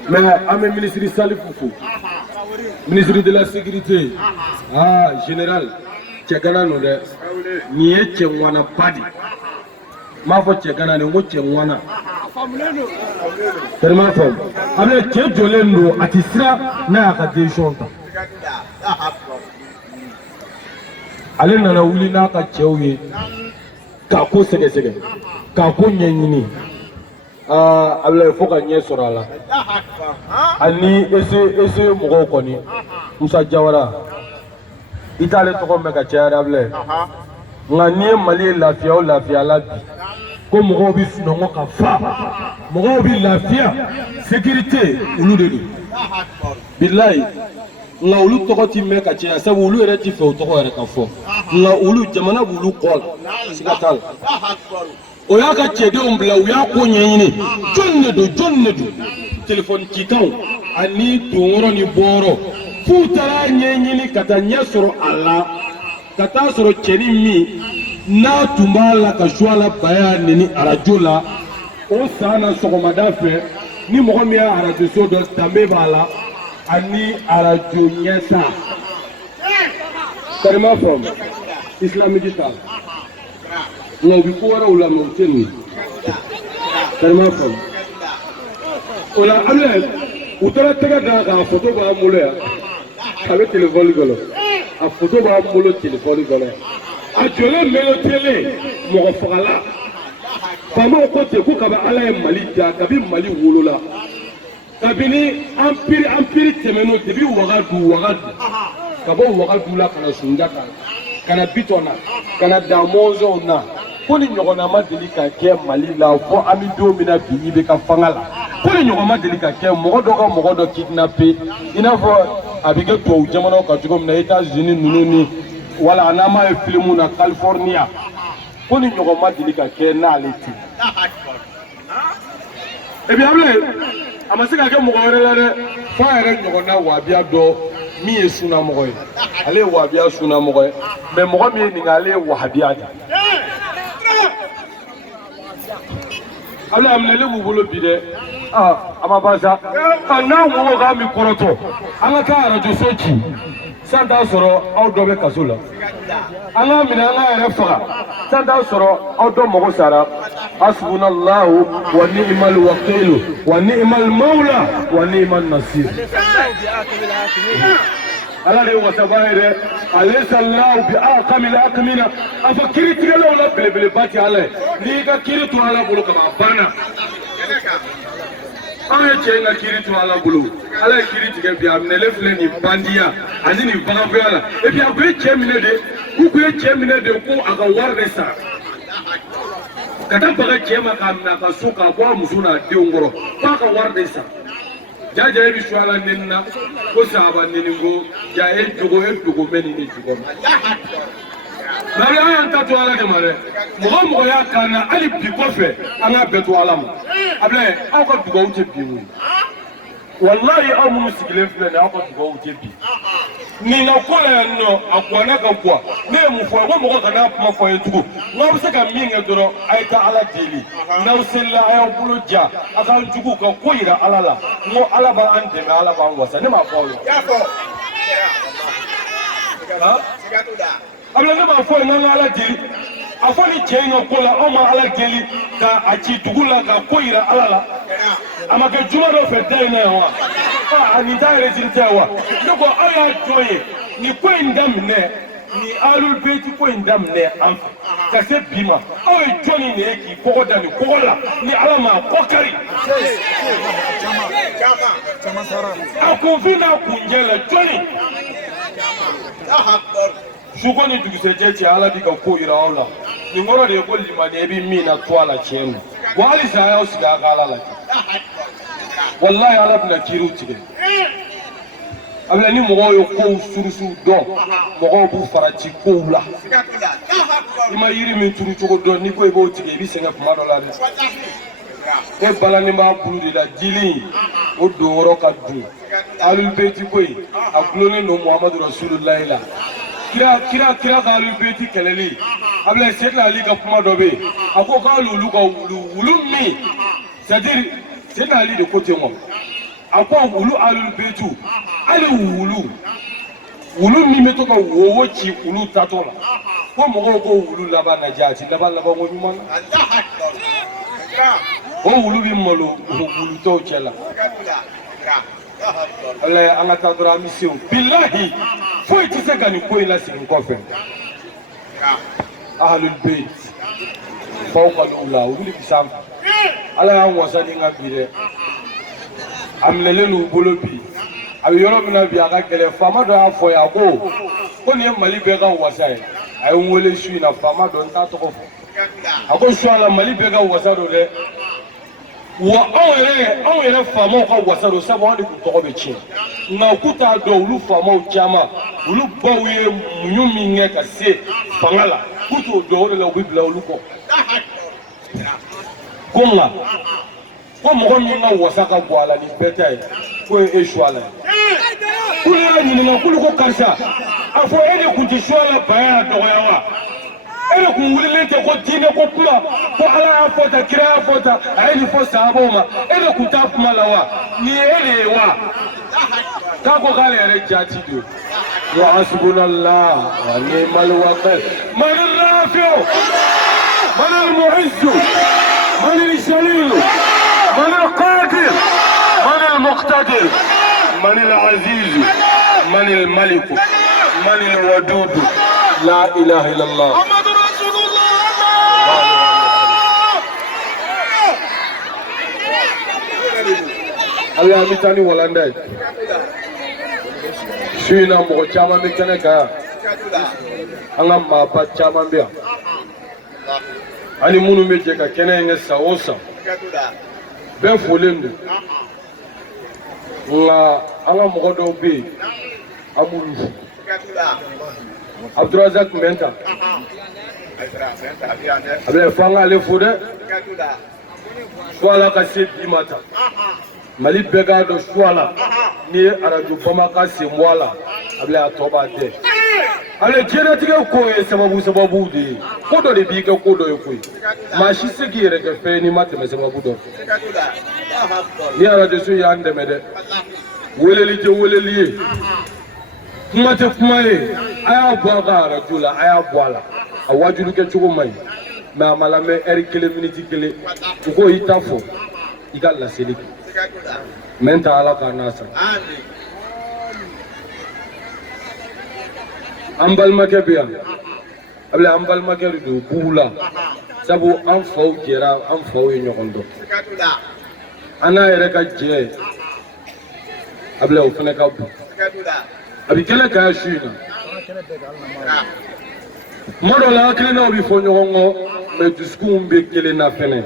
mais an bɛ ministre Salifu fo ministre de la sécurité général cɛ gana non dɛ nin ye cɛ ŋwana ba de m'a fɔ cɛ gana nin ko cɛ ŋwana tellement faamu a bɛ cɛ jɔlen don a tɛ siran n'a y'a ka décision ta ale nana wuli n'a ka cɛw ye k'a ko sɛgɛsɛgɛ k'a ko ɲɛɲini a bɛ fo ka ɲɛ sɔrɔ a la ani ese mɔgɔw kɔni Musa Jawara i t'ale tɔgɔ mɛn ka caya dɛ Ablaye nka n'i ye Mali ye lafiya o lafiya la bi ko mɔgɔw bɛ sunɔgɔ ka fa mɔgɔw bɛ lafiya sécurité olu de don bilayi nka olu tɔgɔ ti mɛn ka caya sabu olu yɛrɛ ti fɛ o tɔgɔ yɛrɛ ka fɔ nka olu jamana b'olu kɔ la siga t'a la o y'a ka cɛdenw bila u y'a ko ɲɛɲini jɔn de don téléphone cikanw ani dongoro ni boro fu tara nyenyini kata nyasoro ala kata soro cheni mi na tumbala ka shwala baya nini arajola o sana sogomada fe ni mogo mi arajo so do tambe bala ani arajo nyesa karima from Islamic digital no bi ko wara ula no tenu karima from ola ale utara tega da ka photo ba mulo ya kabe telefoni golo a photo ba mulo telefoni golo a jole melo tele mo fagala fama ko te ko kaba ala e mali da kabi mali wolola kabini empire temeno debi wagadu kabo wagadu la kana sundaka kana bitona kana damozo na koni nyogona madeli ka ke mali la fo ami do mina bi be ka fangala koni nyogona madeli ka ke mogo do kidnapper ina fo abige to jamano ka jugom na États-Unis nununi wala anama e filmu na California koni nyogona madeli ka ke na aleti e bi able amasika ke mogo wele la de fo ere nyogona wabia do mi e suna mogo e ale wabia suna mogo e me mogo mi ni ngale wabia ja ala amnele mu bolo bide amabasa na wo ga mi koroto anga ka arajo sochi sanda soro awdo be kasula anga mina anga ere faga sanda soro awdo mogo sara hasbunallahu wa ni'mal wakeel wa ni'mal maula wa ni'man nasir ala le wasabaire alaysa allah bi aqamil aqmina afakiriti galo la bele bati ala ni ga kiritu ala bulu kama bana aya chenga kiritu ala bulu ala kiriti ga bi amnele fle ni bandia ani ni bagavela e bi agwe chemine de ku ku chemine de ko aga warde sa kata baga chema kamna ka suka kwa musuna de ngoro ka warde sa jaja ebi swala nenna ko saba neningo ja edugo meni ni jugo nari ayan tatu ala de mare mo ya kana ali bi kofe anga betu alam able aw ko dugo ute bi wallahi aw mu sigile fle na ko dugo ute bi ni na ko la no akwana ka kwa ne mu fo mo kana ma fo edugo ngam se ka minga doro ay ta ala deli na usilla ay bulu ja aka jugu ka ko ira ala la mo ala ba ande na ala ba wasa ne ma fo ya fo ha abla ne ma fo na ala deli afani chenga ko la o ma ala deli ka achi dugula ka ko ira ala la amaka juma do fe dai na wa ani dai jintewa ndoko aya joye ni ko ndamne ni alul beti ko ndamne am ka se bima o joni ne ki ko dani ko la ni alama ko kari chama sara akuvina kunjela joni shugoni duguse jeje ala diga ko ira ola ni ngoro de ko limane bi mina twala chemu wali sa ya usiga kala la wallahi ala bna kiru tige abla ni mogo yo ko surusu do mogo bu farati ko la ima yiri min turu cogo do ni ko e bo tige bi senga kuma do la de e bala ni ma bulu de la jili o do woro ka du alul beti koy akulone no muhammadu rasulullah la kira ka alul beti keleli abla setla ali ka kuma do be ako ka lulu ka wulu mi c'est-à-dire c'est ali de côté moi ako wulu alul betu ali wulu mi meto ka wowo chi wulu tatola ko mo ko wulu laba na jati laba ngo mi mon o wulu bi molo wulu to chela ala anga tadra mission billahi fo itise gani ko ila sin ko fe ahlul bait fawqa al-ula wulu bisam ala ya wasani ngabire amlelelu bolobi abi yoro mina bi aka kele fama do afo ya ko ni mali be ga wasai ay wole shu na fama do nta to ko ako shu ala mali be ga wasado de wa awere fama ko wasado sabo de ku to be chi na kuta do ulu fama o chama ulu bawe munyumi nge ka se fangala kuto do de la bibla ulu ko konga ko mɔgɔ min ka wasa ka bɔ a la ni bɛɛ ta ye ko ye e su a la kulu y'a ɲininka kulu ko karisa a fɔ e de kun tɛ su a la ba y'a dɔgɔya wa e de kun wulilen tɛ ko diinɛ ko kuma ko ala y'a fɔ tan kira y'a fɔ tan a ye nin fɔ sahabaw ma e de kun t'a kuma la wa nin ye e de ye wa k'a ko k'ale yɛrɛ jaati don wa hasbunallah wa ni'mal wakil man rafi'u man al-mu'izzu man al-jalil man al-qadir man al-muqtadir man al-aziz man al-malik man al-wadud la ilaha illallah محمد رسول الله Allah mitani walanda suina mɔgɔ caman bɛ kɛnɛ kan an ka maaba caman bɛ yan ani minnu bɛ jɛ ka kɛnɛ in kɛ san o san bɛɛ folen don nka an ka mɔgɔ dɔw bɛ yen an b'olu fo Abdurazak Menta a bɛ fɔ an k'ale fo dɛ fo Ala ka se bi ma ta Mali bɛɛ k'a dɔn su a la ni ye arajo Bamaka sen bɔ a la a bɛ a tɔ b'a dɛ ale diɲɛlatigɛ ko ye sababu de ye ko dɔ de b'i kɛ ko dɔ ye koyi maa si se k'i yɛrɛ kɛ fɛn n'i ma tɛmɛ sababu dɔ fɛ ni arajo so y'an dɛmɛ dɛ weleli tɛ weleli ye kuma tɛ kuma ye a y'a bɔ a ka arajo la a y'a bɔ a la a wajulu kɛ cogo man ɲi mɛ a ma lamɛn ɛri 1 miniti 1 u ko i ta fɔ i ka laseli kɛ mɛ n ta Ala k'a n'a sara an balimakɛ bɛ yan a bɛ an balimakɛ de don bugu la sabu an faw jɛra an faw ye ɲɔgɔn dɔn an n'a yɛrɛ ka jɛ a bɛ o fana ka bon a bɛ kɛnɛ kan su in na tuma dɔ la hakilinaw bɛ fɔ ɲɔgɔn kɔ mɛ dusukunw bɛ kelen na fɛnɛ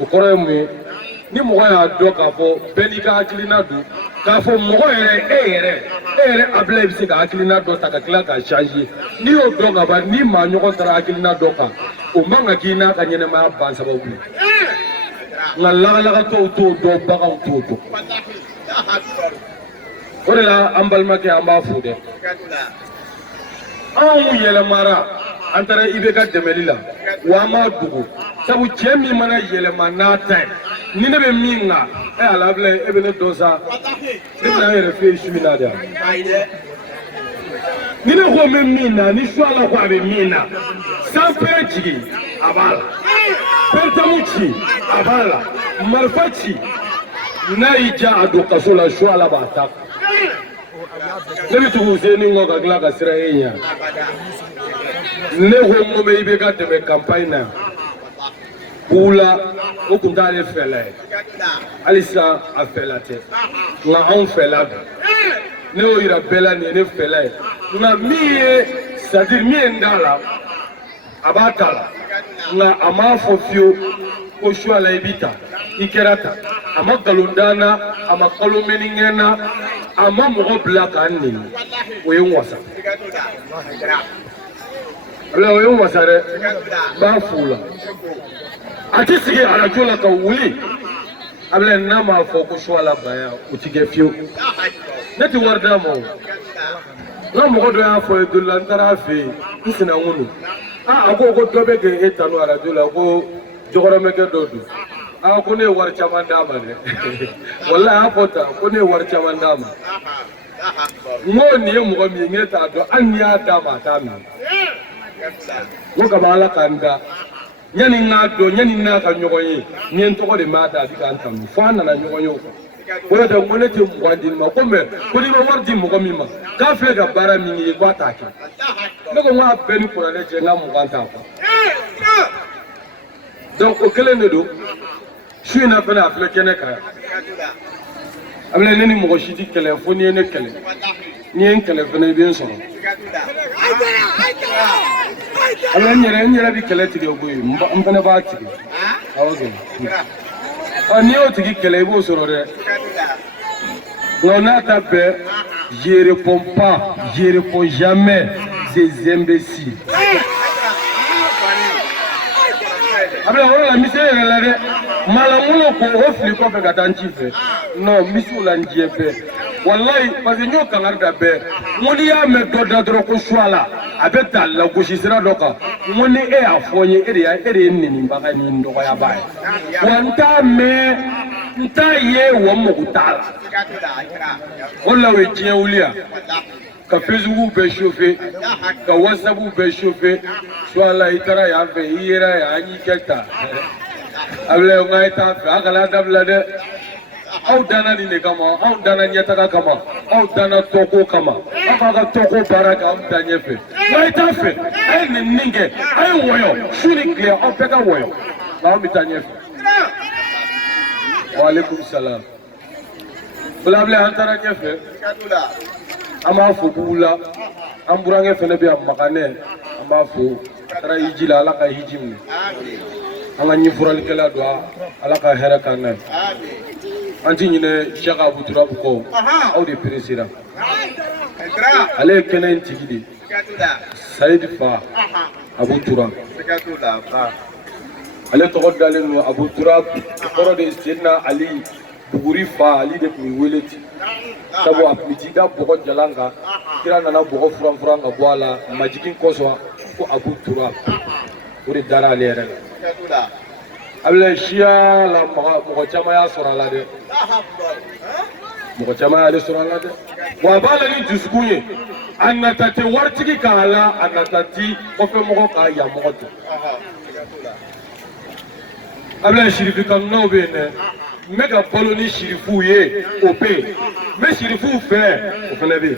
o kɔrɔ ye mun ye ni mɔgɔ y'a dɔn k'a fɔ bɛɛ n'i ka hakilina don k'a fɔ mɔgɔ yɛrɛ e yɛrɛ Ablaye bɛ se ka hakilina dɔ ta ka tila k'a changer n'i y'o dɔn ka ban ni maa ɲɔgɔn taara hakilina dɔ kan o man ka k'i n'a ka ɲɛnɛmaya ban sababu ye nka lagalagatɔw t'o dɔn baganw t'o dɔn o de la an balimakɛ an b'a fo dɛ anw yɛlɛmara an taara IBK dɛmɛli la wa an b'a dogo sabu cɛ min mana yɛlɛma n'a ta ye ni ne bɛ min kan Ala Ablaye e bɛ ne dɔn sa ne bɛna n yɛrɛ fɛ yen su in na de ni ne ko n bɛ min na ni su Ala ko a bɛ min na sanfɛ jigin a b'a la pɛrɛtamu ci a b'a la marifa ci n'a y'i ja a don kaso la su Ala b'a ta ne bɛ tugu Useni kɔ ka tila ka sira e ɲɛ ne ko n ko bɛ IBK dɛmɛ campagne na Bula o kun t'ale fɛla ye halisa a fɛla tɛ nka anw fɛla don ne y'o yira bɛɛ la nin ye ne fɛla ye nka min ye c'est-à-dire min ye n da la a b'a ta la nka a m'a fɔ fiyewu ko su a la i b'i ta i kɛra ta a ma nkalon da n na a ma kalo mɛnni n na a ma mɔgɔ bila k'an nɛni o ye n wasa o ye n wasa dɛ n b'a fo la a ti sigi arajo la ka wuli Ablaye n'a m'a fɔ ko su a la baya o ti kɛ fiyewu ne ti wari d'a ma o n ka mɔgɔ dɔ y'a fɔ ye don la n taara a fɛ yen n sinankun don a ko dɔ bɛ kɛ e tanu arajo la ko jɔkɔrɔmɛkɛ dɔ don ko ne ye wari caman d'a ma dɛ walahi a y'a fɔ tan ko ne ye wari caman d'a ma n ko nin ye mɔgɔ min ye n t'a dɔn hali n'i y'a d'a ma a t'a minɛ n ko kaba Ala k'an da yani n k'a dɔn yani n'a ka ɲɔgɔn ye n ye n tɔgɔ de m'a da a bɛ k'an tanu fo an nana ɲɔgɔn ye o kan o de tɛ n ko ne tɛ mugan di ma ko mɛ ko n'i bɛ wari di mɔgɔ min ma k'a filɛ ka baara min ye k'a t'a kɛ ne ko n k'a bɛɛ ni kuranɛ cɛ n ka mugan t'a kɔ donc o kelen de don su in na fɛnɛ a filɛ kɛnɛ kan Ablaye ne ni mɔgɔ si tɛ kɛlɛ fo n'i ye ne kɛlɛ n'i ye n kɛlɛ fɛnɛ i bɛ n sɔrɔ Ablaye n yɛrɛ bɛ kɛlɛ tigɛ koyi n fɛnɛ b'a tigɛ awɔ kɛ n'i y'o tigi kɛlɛ i b'o sɔrɔ dɛ nka n'a ta bɛɛ je réponds pas je réponds jamais ces imbéciles Ablaye o la misɛn yɛrɛ la dɛ malamulo ko ofli ko be gatanci fe no misula njiepe wallahi parce que nyo kangarda be moni ya me doda dro ko swala abeta la ko shisira doka moni e afonye ere nini mbaka ni ndoko ya bae wanta me nta ye wo mo kutala wala we jie ulia ka Facebook be chauffer ka WhatsApp be chauffer swala itara ya be ira ya ni keta able ngai ta agala dabla de au dana ni kama au dana nyata kama au dana toko kama aka toko baraka am danyefe ngai ta fe ai ni ninge ai woyo shuri clear au peka woyo na mi tanyefe wa alaikum salam blable antara nyefe ama fu bula amburange fene be amakane ama fu tara hijila ala ka hijimni anga nyi fural kala do ala ka hera kana anti nyine Cheikh Abou Turab ko au de président ale kenen tigidi Said Fa Abou Turab ale to godale no Abou Turab ko de Sidna Ali Buguri Fa Ali de mi weleti sabo apitida boko jalanga kira nana boko furan ga boala majikin koso ko Abou Turab uri dara lere abla shia la mo chama ya sorala de mo chama ya sorala de wa bala ni juskunye anatati wartiki kala anatati ko fe mo ka ya mo to abla shirifi kan no be ne mega poloni shirifu ye ope me shirifu fe o fele be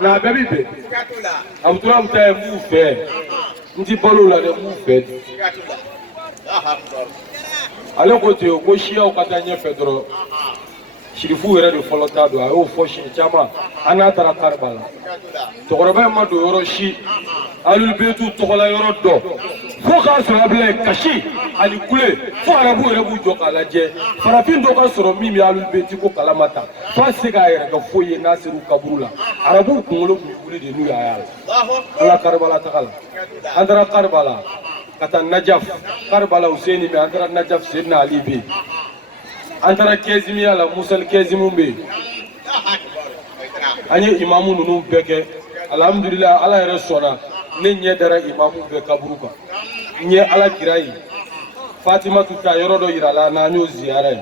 la baby be autura mta mu fe nti bolo la de mu fe ale ko te ko shia o kata nye fedro shirifu yere de folota do ayo fo shi chama ana tara Karbala to goroba ma do yoro shi alul betu to gola yoro do fo ka so able kashi ali kule fo arabu yere bu jo kala je farafin do ka soro mimi alul beti ko kala mata fa se ga yere ga foye nasiru kaburula arabu kungolo bu kule de nu ya ala Karbala takala andara Karbala kata Najaf Karbala Husaini be antara Najaf Sidna Ali be antara Kezimi ala Musa Kezimu be anye imamu nunu beke alhamdulillah ala yere sona ne nye dara imamu be kaburuka nye ala kirai Fatima tuta yorodo irala na nyo ziare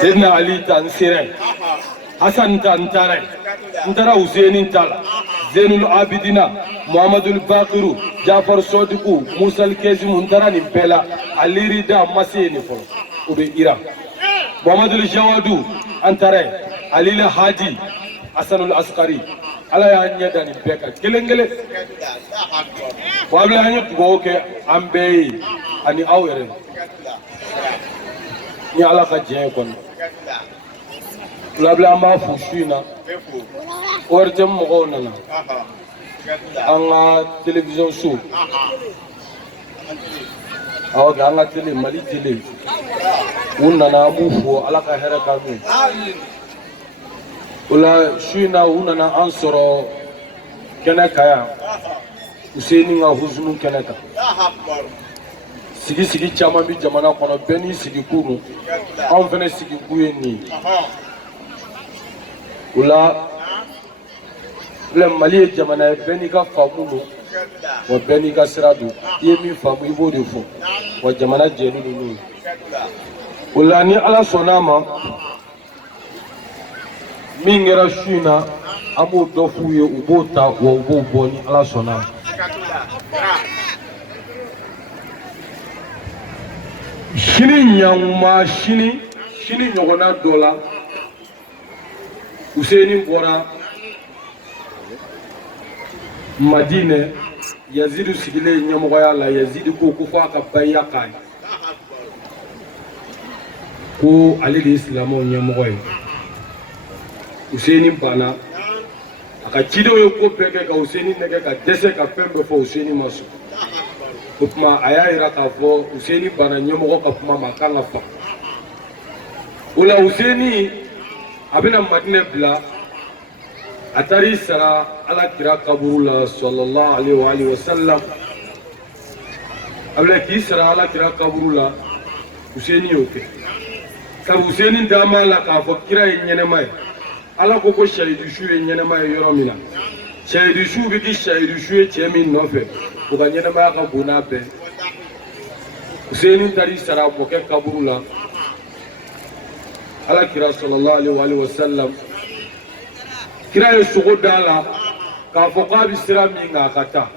Sidna Ali tansire Hassan tantare ntara Husaini ntala Zainul Abidina Muhammadul Baqiru Jafar Sodiku Musa Kezimu ntara ni bela alirida masini folo ube ira Muhammadul Jawadu antare Alila Haji Hasanul Askari ala ya nyada ni beka gelengele wabla hanya tugoke ambe ani awere ni ala ka je kon labla ma fu shina ortem mo nana anga television show awa anga tele mali tele unana mu fu ala ka hera ka mu ula shina unana ansoro kenaka Husaini nga huzunu kenaka sigi chama bi jamana kono beni sigi kunu an fene sigi kuye ni ula le mali jamana beni ka famuno wa beni ka siradu yemi famu ibo de fo wa jamana jenu nunu ula ni ala sonama mingera shina amu dofu ye ubota wa ubo boni ala sonama shini nyangma shini nyogona dola Husaini bora Madine Yazidu sigile nyamoya la Yazidu ko kufa ka baya kai ko ali islamo nyamoya Husaini bana aka chido yo ko peke ka Husaini nege ka dese ka pembe fo Husaini maso kuma aya ira ka fo Husaini bana nyamoya ka kuma makanga fa ula Husaini abina Madina bla atari sara ala kira kaburu la sallallahu alaihi wa sallam abla ki sara ala kira kaburula Husaini yoke ka Husaini dama la ka fo kira nyene may ala ko ko shahidu shu nyene may yoro mina shahidu shu bi ki shahidu shu chemi nofe ko ga nyene may ka buna be Husaini tari sara ko ke kaburula ala kira sallallahu alaihi wa sallam kira ye sogo dala ka fo ka bi sira mi nga kata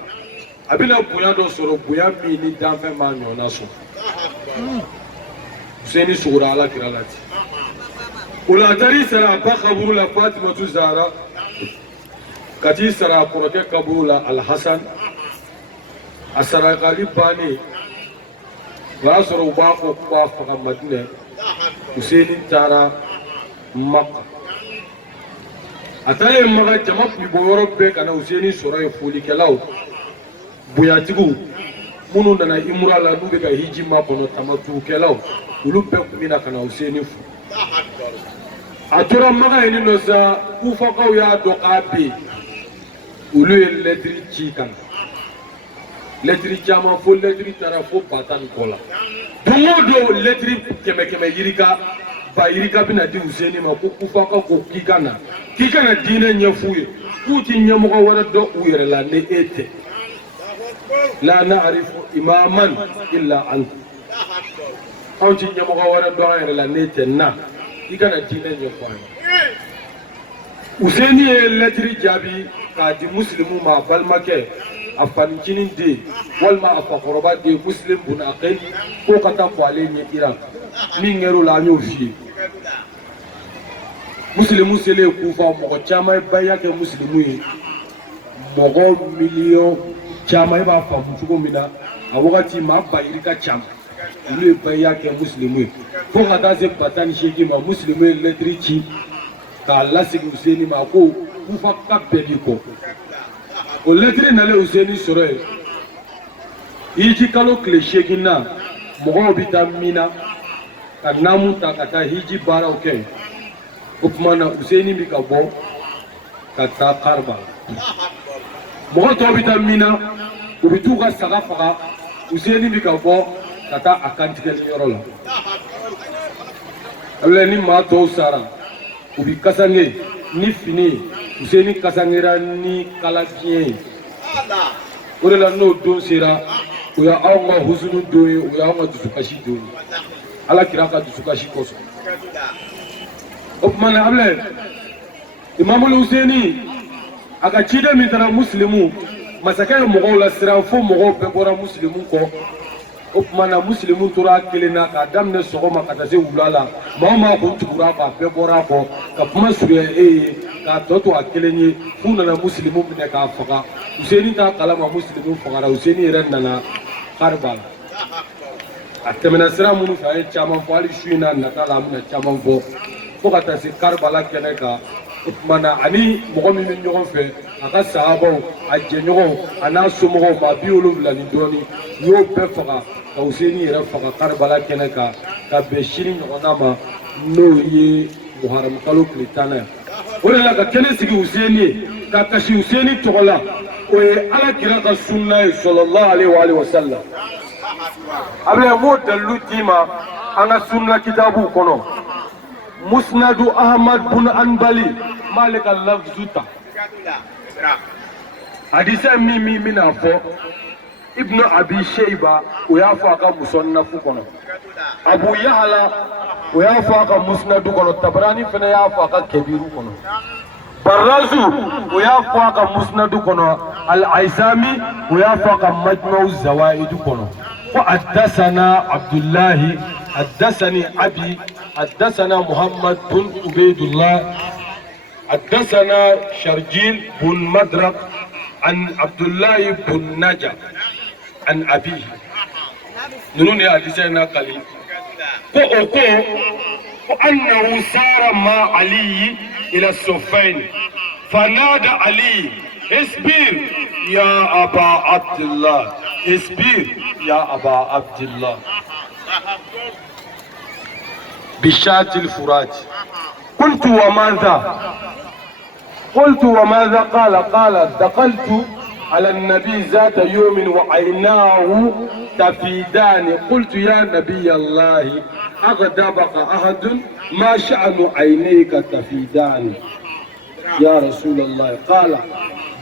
abila buya do soro buya mi ni danfɛ ma ɲɔna so Husaini sugura ala kira lati ula tari sara ba kaburu la Fatimatu Zahra kati sara kɔrɔkɛ kaburu la Al-Hasan a sarakali bani o y'a sɔrɔ u b'a fɔ k'u b'a faga Madinɛ Husaini taara Maka a taalen Maka jama kun bɔ yɔrɔ bɛɛ ka na Husaini sɔrɔ yen folikɛlaw bonyatigiw minnu nana imura la n'u bɛ ka hiji makɔnɔ tamatukɛlaw olu bɛɛ kun bɛna ka na Husaini fo a tora Maka yen nɔ sa Kufakaw y'a dɔn k'a bɛ yen olu ye lɛtiri ci ka na lɛtiri caman fo lɛtiri taara fo 10 kɔ la don o don lɛtiri 100 yirika ba yirika bɛna di Husaini ma ko Kufakaw ko k'i ka na diinɛ ɲɛf'u ye k'u ti ɲɛmɔgɔ wɛrɛ dɔn u yɛrɛ la ni e tɛ la na'rifu imaman illa anta aw ti ɲɛmɔgɔ wɛrɛ dɔn an yɛrɛ la ne tɛ na i kana diinɛ ɲɛfɔ an ye Husaini ye lɛtiri jaabi k'a di muslimu ma a balimakɛ a fanicinin den walima a fakɔrɔba den Muslim bun Aqil k'o ka taa fɔ ale ɲɛ Irak min kɛr'o la an y'o f'i ye muslimu selen Kufa mɔgɔ caman ye bayya kɛ muslimu ye mɔgɔ miliyɔn caman i b'a faamu cogo min na a wagati maa ba yirika caman olu ye bayya kɛ muslimu ye fo ka taa se 18 ma muslimu ye lɛtiri ci k'a lasigi Husaini ma ko Kufa ka bɛɛ b'i kɔ o lɛtiri nalen Husaini sɔrɔ yen hiji kalo tile 8 na mɔgɔw bɛ taa Mina ka naamu ta ka taa hiji baaraw kɛ o tuma na Husaini bɛ ka bɔ ka taa Karbala mɔgɔ tɔw bɛ taa Mina u bɛ t'u ka saga faga Husaini bɛ ka bɔ ka taa a kantigɛli yɔrɔ la abila ni maa tɔw sara u bɛ kasange ni fini Husaini kasangera ni kala fiɲɛ ye o de la n'o don sera o ye anw ka husunu don ye o ye anw ka dusukasi don ye ala kira ka dusukasi kosɔn o tuma na abila Imamul Husaini a ka ciden min taara muslimu masakɛ ye mɔgɔw la siran fo mɔgɔw bɛɛ bɔra muslimu kɔ o tuma na muslimu tora kelen na k'a daminɛ sɔgɔma ka taa se wula la maa o maa kun tugura k'a bɛɛ bɔra a kɔ ka kuma surunya e ye k'a tɔ to a kelen ye f'u nana muslimu minɛ k'a faga Husaini t'a kalama muslimu fagara Husaini yɛrɛ nana Karbala a tɛmɛna sira minnu fɛ a ye caman fɔ hali su in na nata la an bɛna caman fɔ fo ka taa se Karbala kɛnɛ kan o tuma na ani mɔgɔ min bɛ ɲɔgɔn fɛ a ka sahabaw a jɛɲɔgɔnw a n'a somɔgɔw maa 70 ni dɔɔnin u y'o bɛɛ faga ka Husaini yɛrɛ faga Karbala kɛnɛ kan ka bɛn sini ɲɔgɔnna ma n'o ye Muharram kalo tile 10 ye o de la ka kɛnɛ sigi Husaini ye ka kasi Husaini tɔgɔ la o ye ala kira ka sunna ye sallallahu alaihi wa sallam a bɛ m'o dalilu d'i ma an ka sunna kitabuw kɔnɔ Musnadu Ahmad bun Anbali m'ale ka lafzu ta hadisa min bɛna fɔ Ibn Abi Shayba o y'a fɔ a ka musannafu kɔnɔ Abu Yahala o y'a fɔ a ka musnadu kɔnɔ Tabarani fana y'a fɔ a ka kebiru kɔnɔ Barrazu o y'a fɔ a ka musnadu kɔnɔ Al-Aisami o y'a fɔ a ka Majma'u Zawaidu kɔnɔ ko haddasana Abdullahi haddasani Abi haddasana Muhammad bun Ubaydullah haddasana Sharjil bun Madrak عن عبد الله بن نجا عن أبيه نوني حديثنا قليل أنه سار مع علي إلى الصفين فنادى علي اصبر يا أبا عبد الله اصبر يا أبا عبد الله بشاة الفرات قلت وماذا قال دخلت على النبي ذات يوم وعيناه تفيدان قلت يا نبي الله أغضبك أحد ما شأن عينيك تفيدان يا رسول الله قال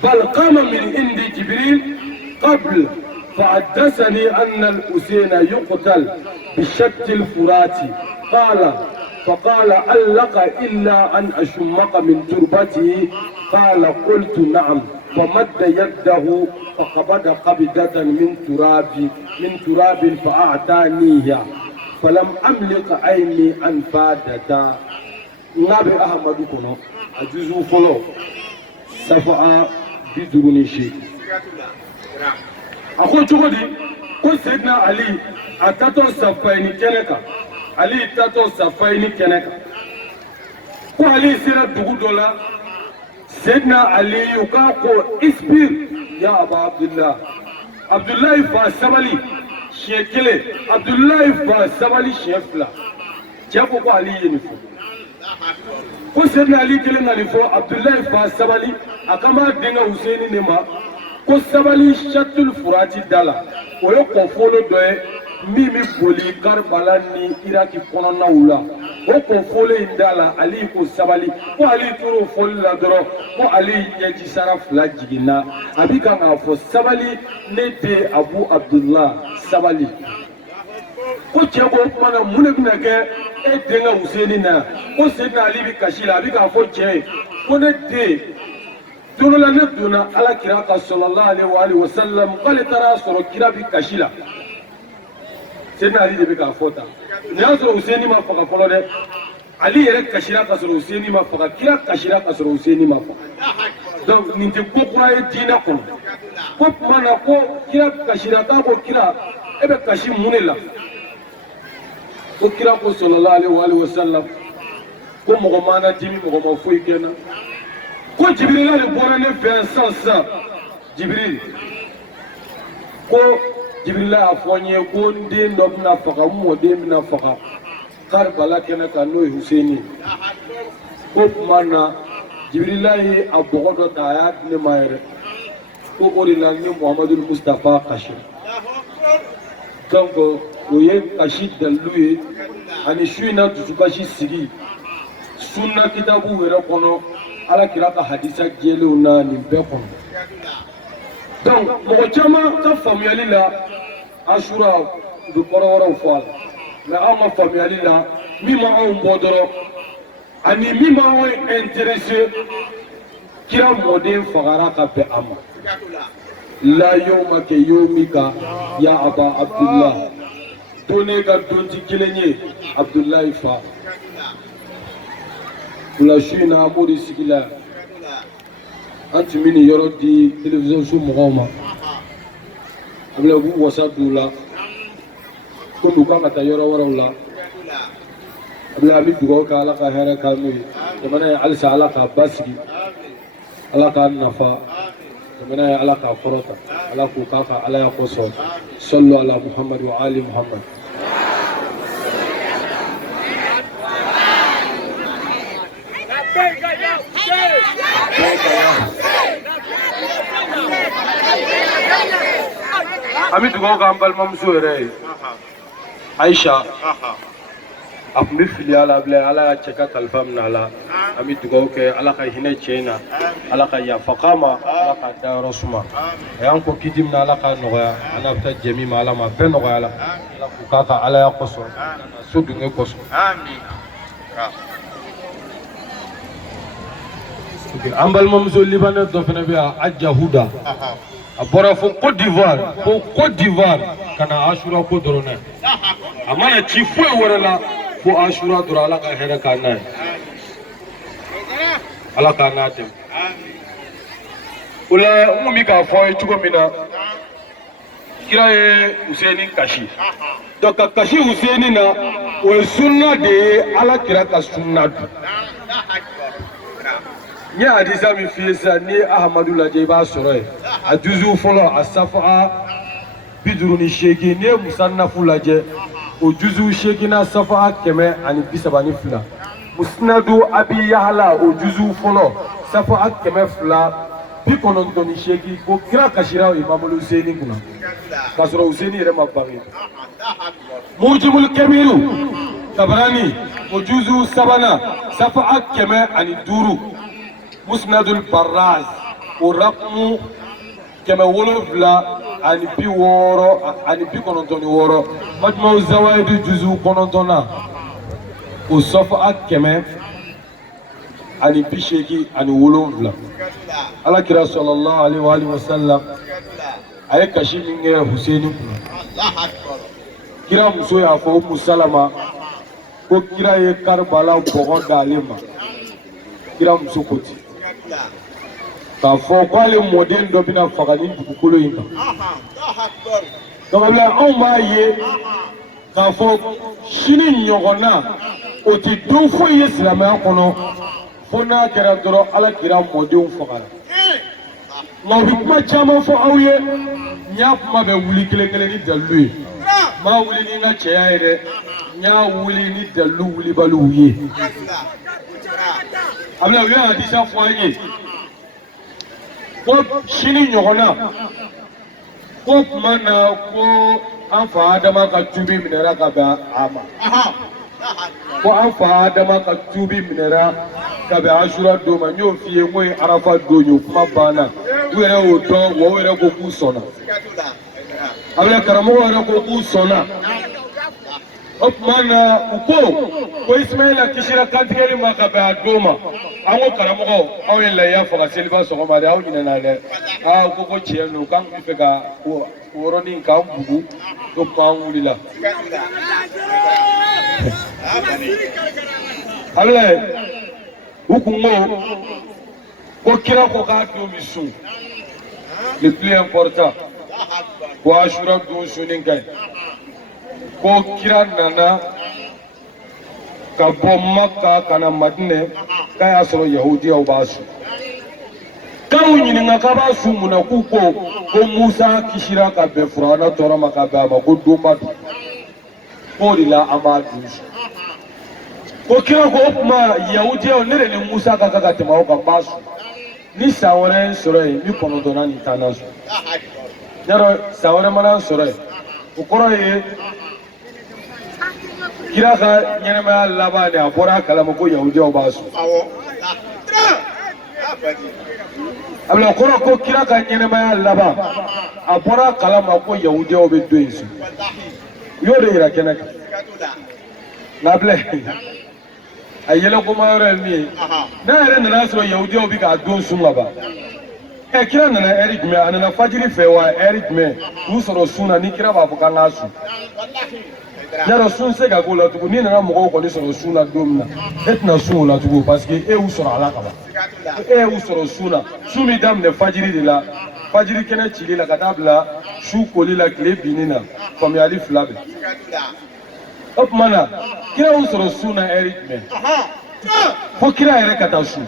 بل قام من عند جبريل قبل فحدثني أن الحسين يقتل بشق الفرات فقال ألك إلا أن أشمك من تربته قال قلت نعم فمد يده فقبض قبضة من تراب فأعطانيها فلم أملك عيني أن فادتا نبي أحمد كنو أجزو فلو سفاء بدروني شيء أخو جودي كل سيدنا علي أتاتو سفايني كنكا علي تاتو سفايني كنكا كو علي سيرا دوغولا سيدنا علي يقاكو اسبير يا أبا عبد الله فاسبالي شيكلي عبد الله فاسبالي شيفلا جابو كو علي ينفو كو سيدنا علي كلنا نفو عبد الله فاسبالي أكما دينا حسيني نما ko sabali shatul furati dala o yo kofolo do e mimi boli Karbala ni Iraki kɔnɔnaw la o kofolo in dala ali ko sabali ko ali toro foli la dɔrɔn ko ali ɲɛji sara fila jiginna a bi kan k'a fɔ sabali ne den Abu Abdullah sabali ko cɛ ko o tuma na mun de bɛna kɛ e den ka Huseni na ko Seydina Ali bi kasi la a bi k'a fɔ cɛ ye ko ne den don la ne donna ala kira ka sallallahu alaihi wa sallam k'ale taara sɔrɔ kira bi kasi la Seydina Ali de bɛ k'a fɔ tan nin y'a sɔrɔ Huseni ma faga fɔlɔ dɛ Ali yɛrɛ kasira ka sɔrɔ Huseni ma faga kira kasira ka sɔrɔ Huseni ma faga donc nin tɛ ko kura ye diinɛ kɔnɔ ko tuma na ko kira kasira k'a ko kira e bɛ kasi mun de la ko kira ko sallallahu alaihi wa sallam ko mɔgɔ ma na dimi mɔgɔ ma foyi kɛ n na ko Jibril de bɔra ne fɛ yan sisan Jibril ko Jibril y'a fɔ n ye ko n den dɔ bɛna faga n mɔden bɛna faga Karbala kɛnɛ kan n'o ye Huseni ko tuma na Jibril ye a bɔgɔ dɔ ta a y'a di ne ma yɛrɛ ko o de la ni Muhamadu Mustafa kasi donc o ye kasi dalilu ye ani su in na dusukasi sigi sunna kitabu yɛrɛ kɔnɔ ala kira ka hadisa jɛlenw na nin bɛɛ kɔnɔ donc mɔgɔ caman ka faamuyali la Asura u bɛ kɔrɔ wɛrɛw fɔ a la mais anw ka faamuyali la min ma anw bɔ dɔrɔn ani min ma anw intéressé kira mɔden fagara ka bɛn a ma la yawma ka yawmika ya Aba Abdullah to ne ka don ti kelen ye Abdullahi fa la su na amori sigila an tun bɛ nin yɔrɔ di télévision so mɔgɔw ma a bɛ k'u wasa don u la komi u kan ka taa yɔrɔ wɛrɛw la a bɛ an bɛ dugawu kɛ ala ka hɛrɛ k'an n'o ye jamana ye halisa ala k'a basigi ala k'a nafa jamana ye ala k'a kɔrɔta ala k'u k'a ka ala ya kosɔn sallu ala Muhammad wa ali Muhammad. Ami dugawu k'an balimamuso yɛrɛ ye Aisha a tun bɛ fili ala bila ala y'a cɛ ka kalifa minɛ a la an bɛ dugawu kɛ ala ka hinɛ cɛ in na ala ka yafa k'a ma ala k'a dayɔrɔ suma a y'an ko kiti min na ala k'a nɔgɔya an n'a bɛ taa jɛmi ma ala ma bɛɛ nɔgɔya la ala k'u k'a ka alaya kosɔn so dunke kosɔn. An balimamuso libanɛ dɔ fana bɛ yan Aja Huda a bɔra fo Côte d'Ivoire ko Côte d'Ivoire ka na Asura ko dɔrɔn dɛ a mana ci foyi wɛrɛ la ko Asura dɔrɔn ala ka hɛrɛ k'a n'a ye ala k'a n'a dɛmɛ o la n kun bɛ k'a fɔ aw ye cogo min na kira ye Huseni kasi donc ka kasi Huseni na o ye sunna de ye ala kira ka sunna dun. N ye hadisa min f'i ye sisan n'i ye Ahamadu lajɛ i b'a sɔrɔ yen a juzu fɔlɔ a safa 58 n'i ye musanafu lajɛ o juzu 8 na safa 132 musnadu Abi Yahala o juzu fɔlɔ safa 200 bikonontoni sheki ko kira kashira imamul Husaini kuna kasoro Husaini yɛrɛ ma bange mujimul kabiru tabarani o juzu sabana safa 105 musnadul barraz o raqmu 796 majmau zawaidu juzu konontona o safa 187 ala kira sallallahu alaihi wa sallam aye kashi min kɛ Husaini kuna kira muso y'a fɔ Umu Salama ko kira ye Karbala bɔgɔ d'ale ma kira muso ko ten k'a fɔ ko ale mɔden dɔ bɛna faga ni dugukolo in kan kabila anw b'a ye k'a fɔ sini ɲɔgɔnna o tɛ don foyi ye silamɛya kɔnɔ fo n'a kɛra dɔrɔn ala kira mɔdenw fagara nka u bɛ kuma caman fɔ aw ye n y'a kuma bɛ wuli kelen kelen ni dalilu ye n m'a wuli ni n ka cɛya ye dɛ n y'a wuli ni dalilu wulibaliw ye a bɛna u ye hadisa fɔ an ye ko sini ɲɔgɔnna ko tuma na ko an fa Adama ka tubi minɛra ka bɛn a ma ko an fa Adama ka tubi minɛra ka bɛn Asura don ma n y'o f'i ye n ko ye Arafa don ye kuma banna u yɛrɛ y'o dɔn wa u yɛrɛ ko k'u sɔnna a bɛna karamɔgɔ yɛrɛ ko k'u sɔnna o tuma na u ko Ismaila kisira kantigɛli ma ka bɛn a don ma an ko karamɔgɔ aw ye lahiya faga seliba sɔgɔma de aw ɲinɛna dɛ u ko tiɲɛ don k'an tun bɛ fɛ ka o yɔrɔnin k'an bugu ko k'an wulila ale u kun ko kira ko k'a don bi sun le plus important ko Asura don sunin ka ɲi ko kira nana ka bɔ Maka ka na Madinɛ k'a y'a sɔrɔ Yahudiyaw b'a sun k'aw ɲininka k'a b'a sun mun na k'u ko Musa kisira ka bɛn Firawuna tɔɔrɔ ma ka bɛn a ma ko donba don k'o de la an b'a dun sun ko kira ko o tuma Yahudiyaw ne de ni Musa ka kan ka tɛmɛ aw kan n b'a sun ni san wɛrɛ n sɔrɔ yen n bɛ 9 ni 10 sun yarɔ san wɛrɛ mana n sɔrɔ yen o kɔrɔ ye kira ka ɲɛnɛmaya laban de a bɔra a kalama ko Yahudiyaw b'a sun a bɛna kɔrɔ ko kira ka ɲɛnɛmaya laban a bɔra a kalama ko Yahudiyaw bɛ don yen sun u y'o de yira kɛnɛ kan nka filɛ a yɛlɛkoma yɔrɔ ye min ye n'a yɛrɛ nana sɔrɔ Yahudiyaw bɛ k'a don sun ka ban kira nana ɛri jumɛn a nana fajiri fɛ wa ɛri jumɛn k'u sɔrɔ sun na ni kira b'a fɔ k'an k'a sun yarɔ sun tɛ se ka k'o la tugun n'i nana mɔgɔw kɔni sɔrɔ sun na don min na e tɛna sun o la tugun parce que e y'u sɔrɔ ala kaban e y'u sɔrɔ sun na sun bɛ daminɛ fajiri de la fajiri kɛnɛ cili la ka taa bila su koli la tile binni na faamuyali 2 bɛ o tuma na kira y'u sɔrɔ sun na ɛri jumɛn fo kira yɛrɛ ka taa sun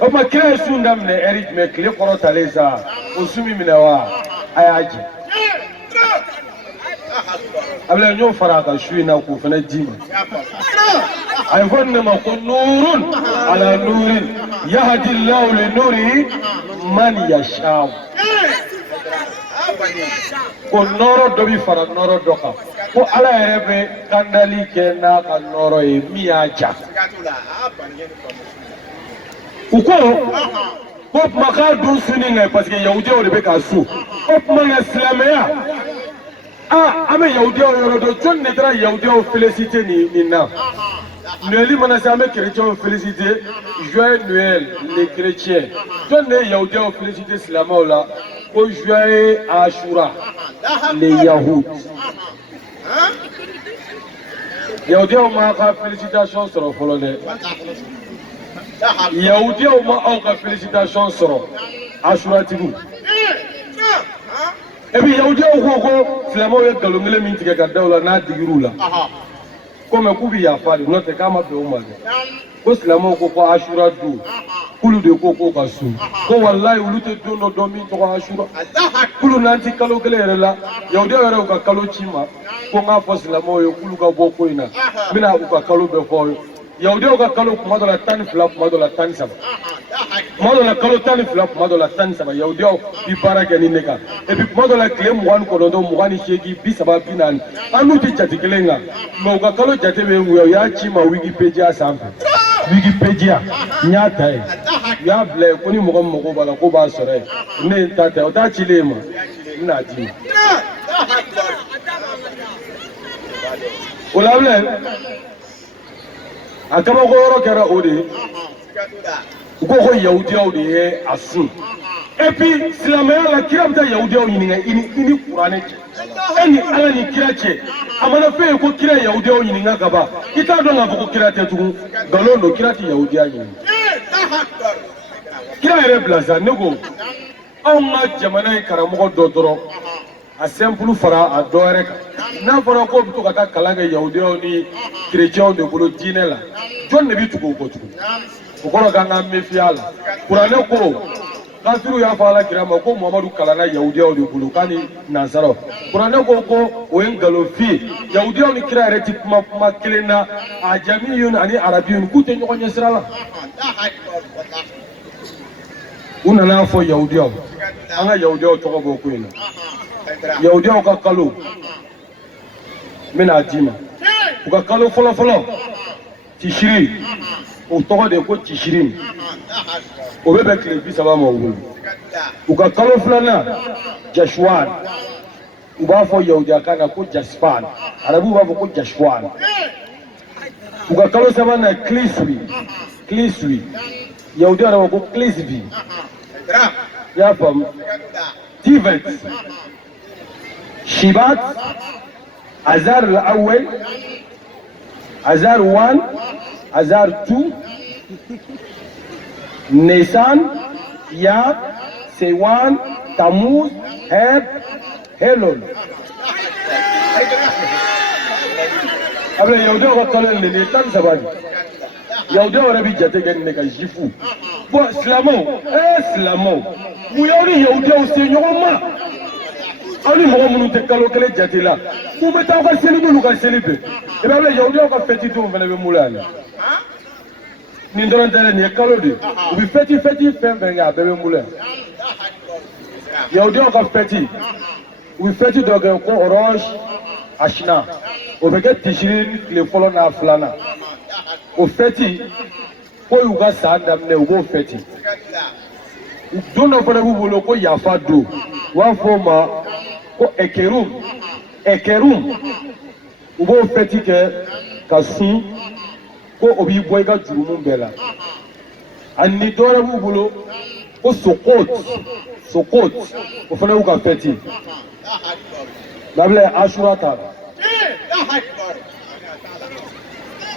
o tuma kira ye sun daminɛ ɛri jumɛn tile kɔrɔ talen sa o sun min minɛ wa a y'a jɛ a bɛna ɲɔ fara a kan su in na k'o fana d'i ma a ye fɔ nin de ma ko nurun ala nurin yahadi Allahu li nurihi man yasha'u ko nɔrɔ dɔ bi fara nɔrɔ dɔ kan ko ala yɛrɛ bɛ kandali kɛ n'a ka nɔrɔ ye min y'a ja u ko tuma k'a dun sunni na parce que Yahudiyaw de bɛ k'a sun o tuma na silamɛya an bɛ Yahudiyaw yɔrɔ dɔn jɔn de taara Yahudiyaw félicité nin na Noël mana se an bɛ chrétiens félicité joyeux Noël les chrétiens jɔn de ye Yahudiyaw félicité silamɛw la ko joyeux Ashura les Yahoud Yahudiyaw ma ka félicitation sɔrɔ fɔlɔ dɛ Yahudiyaw ma aw ka félicitation sɔrɔ Ashura tigiw et puis Yahudiyaw ko silamɛw ye nkalon kelen min tigɛ ka da u la n'a digir'u la ko mais k'u bɛ yafa de n'o tɛ k'a ma bɛn o ma dɛ ko silamɛw ko Ashura don k'olu de ko k'o ka sun ko walayi olu tɛ don dɔ dɔn min tɔgɔ Ashura k'olu n'an ti kalo kelen yɛrɛ la Yahudiyaw yɛrɛ y'u ka kalo ci ma ko n k'a fɔ silamɛw ye k'olu ka bɔ ko in na n bɛna u ka kalo bɛɛ fɔ aw ye Yahudiyaw ka kalo kuma dɔ la 12 kuma dɔ la 13 Mado la kalotani flap, mado la tani saba yahudiyaw bi baara kɛ ni ne kan. Et puis mado la tile 29 28 30 40 anu ti jate kelen kan. Mais u ka kalo jate bɛ u y'a ci ma Wikipedia sanfɛ. Wikipedia n y'a ta ye. U y'a bila yen ko ni mɔgɔ min mago b'a la ko b'a sɔrɔ yen. Ne ye n ta ta o t'a cilen ma. N bɛna d'i ma. O la filɛ a kabako yɔrɔ kɛra o de ye. U ko yahudiyaw de ye a sun. Et puis silamɛya la kira bɛ taa yahudiyaw ɲininka i ni kuranɛ cɛ. E ni ala ni kira cɛ a mana fɛn ye ko kira ye yahudiyaw ɲininka ka ban i t'a dɔn k'a fɔ ko kira tɛ tugun nkalon don kira tɛ yahudiya ɲininka. Kira yɛrɛ bila sa ne ko anw ka jamana ye karamɔgɔ dɔ dɔrɔn a simple fara a dɔ wɛrɛ kan n'a fɔra ko bɛ to ka taa kalan kɛ yahudiyaw ni kerecɛnw de bolo diinɛ la jɔn de bɛ tugu o kɔ tugun. O kɔrɔ k'an ka méfier a la kuranɛ ko kafiriw y'a fɔ ala kira ma ko Muhamadu kalanna yahudiyaw de bolo k'a ni nansaraw kuranɛ ko o ye nkalonfi ye yahudiyaw ni kira yɛrɛ ti kuma kelen na a jamiyun ani arabiyun k'u tɛ ɲɔgɔn ɲɛ sira la. U nana fɔ yahudiyaw an ka yahudiyaw tɔgɔ b'o ko in na yahudiyaw ka kalo n bɛna d'i ma u ka kalo fɔlɔfɔlɔ tishiri o tɔgɔ de ko tishiri o bɛ bɛn tile 30 ma u bolo u ka kalo filanan jashuwan u b'a fɔ yahudiyakan na ko jaspan arabuw b'a fɔ ko jashuwan u ka kalo sabanan kiliswi yahudiyaw yɛrɛ b'a fɔ ko kilisvi i y'a faamu tivet shibat azar al-awwal azar 1 azar 2 Nisan Yab Sewan Tammuz Helon abla yahudiyaw ka kalo in ne tan saba yahudiyaw yɛrɛ bi jate kɛ ne ka jifu bon silamɛw mu y'aw ni yahudiyaw se ɲɔgɔn ma aw ni mɔgɔ minnu tɛ kalo kelen jate la k'u bɛ taa aw ka seli n'olu ka seli bɛn i b'a bila yahudiyaw ka fɛti denw fana bɛ mulu yan nin dɔrɔn tɛ dɛ nin ye kalo de u bɛ fɛti fɛn fɛn kɛ a bɛɛ bɛ mulu yan yahudiyaw ka fɛti u bɛ fɛti dɔ kɛ ko Rosh Hashanah o bɛ kɛ tishiri tile fɔlɔ n'a filanan o fɛti ko y'u ka san daminɛ u b'o fɛti don dɔ fana b'u bolo ko yafa don u b'a fɔ o ma ko ɛkɛrum u b'o fɛti kɛ ka sun ko o b'i bɔ i ka jurumu bɛɛ la ani ni dɔwɛrɛ b'u bolo ko sokot o fana y'u ka fɛti labila asura t'a la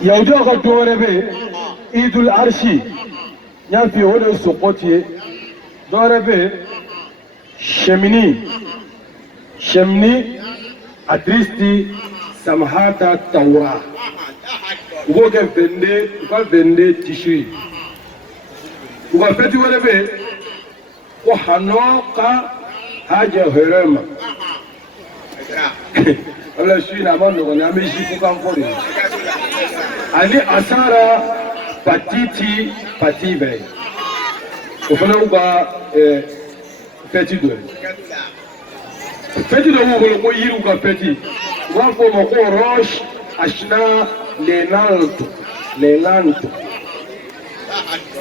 yahudiyaw ka don wɛrɛ bɛ yen idul arshi n y'a f'i ye o de ye sokoti ye dɔwɛrɛ bɛ yen shemini adristi samhata tawra u b'o kɛ 22 u ka 22 tishiri u ka fɛti wɛrɛ bɛ yen ko hanoka hajɛ hɛrɛma wala su in a ma nɔgɔn an bɛ jifu kan fɔ de ani asara patiti bɛ o fana y'u ka fɛti dɔ ye fɛti dɔ b'u bolo ko yiriw ka fɛti u b'a fɔ o ma ko Rosh Hashanah Lelanto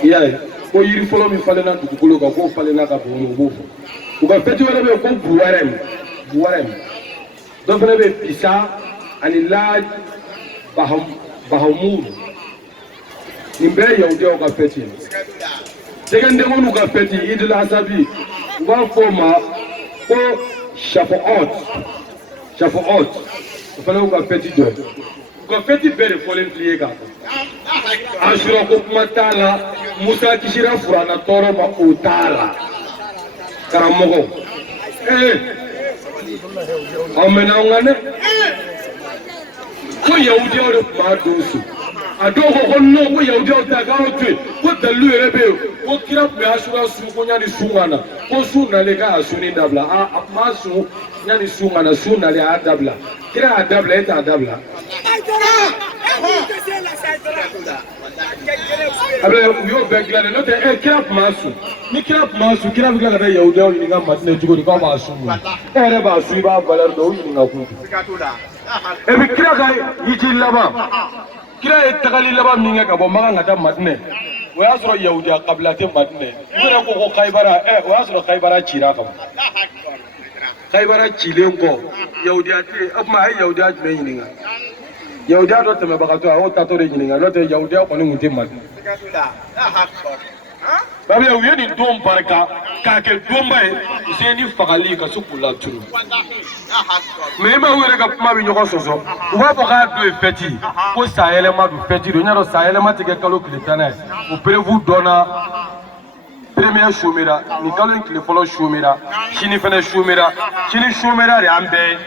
i y'a ye ko yiri fɔlɔ min falenna dugukolo kan k'o falenna ka bon u b'o fɔ u ka fɛti wɛrɛ bɛ yen ko buwarɛm dɔ fana bɛ Pisa ani Laj Bahamur nin bɛɛ ye yahudiyaw ka fɛti ye jɛgɛndɛmɛnw ka fɛti Idul Asabi u b'a fɔ o ma ko Shavuot o fana y'u ka fɛti dɔ ye u ka fɛti bɛɛ de fɔlen filɛ ye k'a fɔ Asura ko kuma t'a la Musa kisira furanna tɔɔrɔ ma o t'a la karamɔgɔ aw mɛnna anw kan dɛ ko yahudiyaw de tun b'a don so a dɔw ko non ko yahudiyaw ta k'aw to yen ko dalilu yɛrɛ bɛ yen ko kira tun bɛ Asura sun ko yanni sun ka na ko sun nalen k'a sunni dabila a tun b'a sun yanni sun ka na sun nalen a y'a dabila kira y'a dabila e t'a dabila Abe yo begla ne note kira masu ni kira masu kira bigla kada yahuda ni ga matne jugo ni ka ba su ere ba su ba balar do ni ga ku e bi kira ga yiji laba kira e tagali laba mi ga bo ma ga ta matne o ya soro yahuda qabla te matne ngere ko khaybara o ya soro khaybara chira ka khaybara chilen ko yahuda te amma ai yahuda me ni ga yahuda do teme bakato o tato re ni ga no te yahuda ko ni mutim matne babi ya uyeni dom barka ka ke domba e zeni fagali ka sukula turu me ma wure ka kuma bi nyoko soso uba boka do feti ko sayele ma do feti do nyaro sayele ma tike kalo kilitana o prevu dona premier shumira ni kalo kile folo shumira chini fene shumira chini shumira re ambe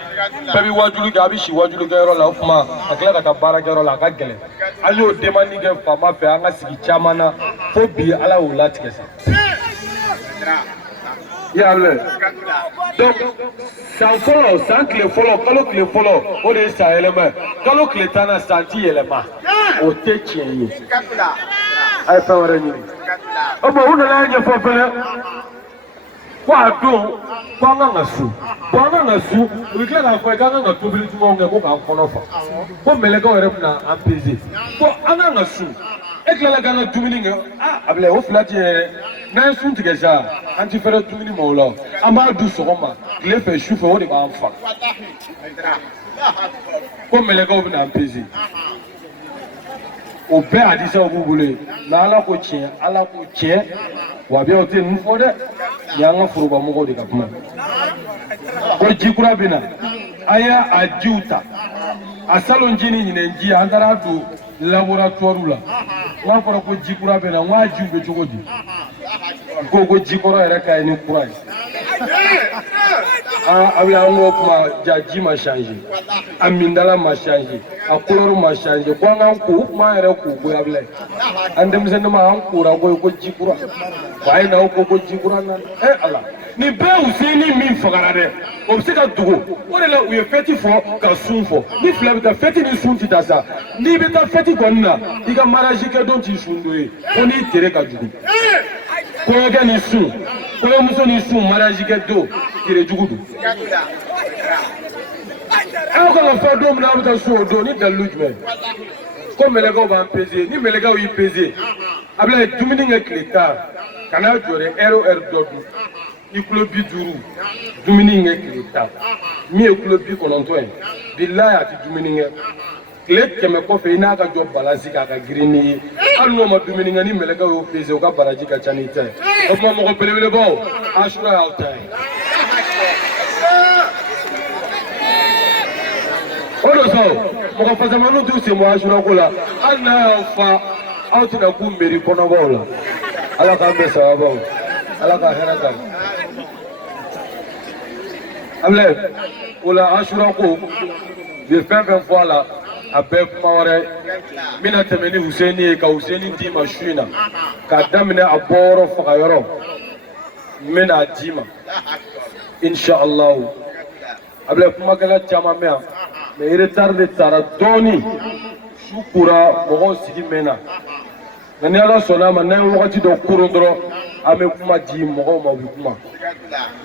babi wajulu ga bi shi wajulu ga ro la ufuma akla ka tabara ga ro la ka gele ayo demandi ga fama fe anga sigi chamana fo bi ala wula tigesa ya le donc sans folo sans clé folo kalo clé folo o de sa élément kalo clé tana santi élément o te tienyi ay fa wara ni o bo una la nya fo fele kwa do kwa nga ngasu ukile na kwa nga nga tobili tumo nga ko ka kono fa ko melega were na ampezi ko anga ngasu eklela kana tumini nga able o flati na sun tigesa anti fere tumini mawla amba du sokoma kle fe shufe o de ba amfa ko melega o na ampezi o be adisa o bubule na ala ko che wa be o te nfo de yanga furuba mo de kapma ko jikura bina aya ajuta asalo njini nyine njia andara du laboratoire la wa fara ko jikura bina wa jube jogodi ko jikora era kay ni kurai abi ango kuma jaji ma changer amindala ma changer akuloro ma changer ko ngan ko ma era ko go able andem sen ma an kura ko jikura wai na ko jikura na ala ni be useni min fagara de o se ka dugo o de la u ye feti fo ka sun fo ni fla bi ta feti ni sun ti ta sa ni bi ta feti konna i ka mariage ke don ti sun do e ko ni tere ka dugo ko ga ni sun ko muso ni sun mariage ke do tere jugu do aw ka fa do na bi ta so do ni dalujme ko melega ba peser ni melega yi peser abla dumini nga kleta kana jore ROR dodu ikulo bi duru dumini nga kleta mi ekulo bi kononto billahi ati dumini nga klet keme ko fe ina ka job balance ka girini anno ma dumini nga ni melega yo peser o ka baraji ka chanita o ma mo ko pelebele bo ashura alta odo so mo ko faza manu tu se mo ashura ko la anna fa autina ku meri kono bola ala ka be sawabo ala ka herata amle wala ashura ko de fin fois là abe mawre mina temeni Husaini ka Husaini di mashina ka damne aboro fa yoro mina dima insha Allah able kuma kala chama mea me retarde tara doni shukura mogo sigi mena nani ala sona ma na wakati do kurondro ame kuma di mogo ma bi kuma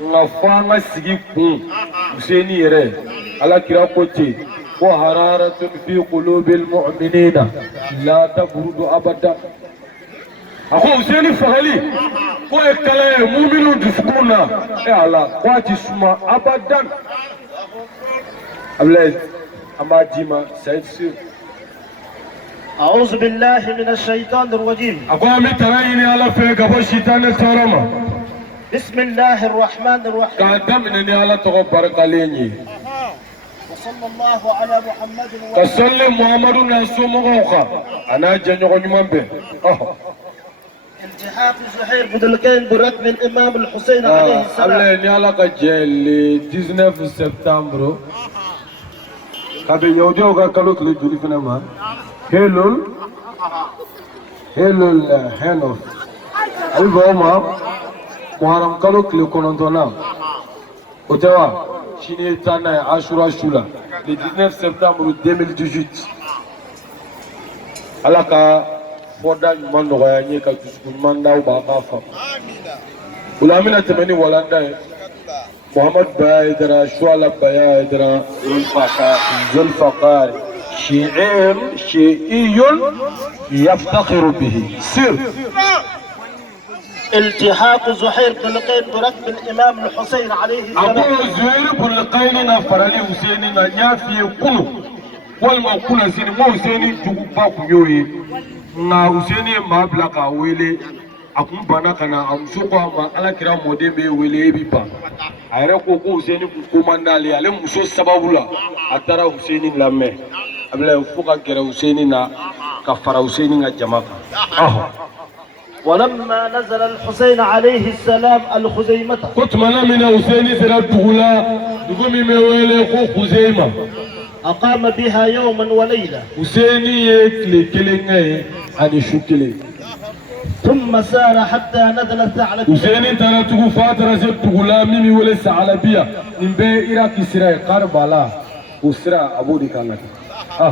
nga fa nga sigi kun Husaini yere ala kira kote wa hararatun fi qulubil mu'minina la tabrudu abada ako Husaini fagali ko ekale mu'minu dusukuna ala kwati suma abadan ablaye amba dima said sur أعوذ بالله من الشيطان الرجيم. أقوى ترايني على فيك أبو الشيطان السرما. بسم الله الرحمن الرحيم. قدمني على تغبر قليني. وصلى الله على محمد وسلم محمد نسوم غوخا. أنا جنوني من به. التحاف زهير بدلكين بركب الإمام الحسين عليه السلام. أبليني على كجيل 19 سبتمبر. كابي يوجو كالو كلي جوري فينا Hello, Henof. Alboma, Muharram Kalo Klekonondona. Ottawa, Chine Tana Ashura Shula, le 19 septembre 2018. ala ka fɔda ɲuman nɔgɔya n ye ka dusukun ɲuman d'aw ma a k'a faamu o la an bɛna tɛmɛ ni walanda ye Muhammad Baya Haidara Shuala Baya Haidara Zulfaqar شعر شيعي يفتخر به سر التحاق زهير بن قين بركب الإمام الحسين عليه السلام. أبو زهير بن قين نفرلي حسين نيافي كله والما كنا سين مو حسين جوبا كيوي نا حسين ما بلاكا ويلي akun bana kana amsuko ma ala kira mode be wele biba ayre ko ko Hussein ko mandali ale muso sababula atara Hussein lamme abla fuka gere Hussein na kafara Hussein nga jamaka ولما نزل الحسين عليه السلام الخزيمة كنت منا من حسين سرت غلا دغمي ميوله كو خزيمه أقام بها يوما وليلة حسين يكلي كلينغي اني شكلي ثم سار حتى نزل الثعلبية. حسين ترى تقول فاترة سبت غلامي مي ولا ثعلبية من بين إيراك إسرائيل قربلا وسرا أبو دي كانت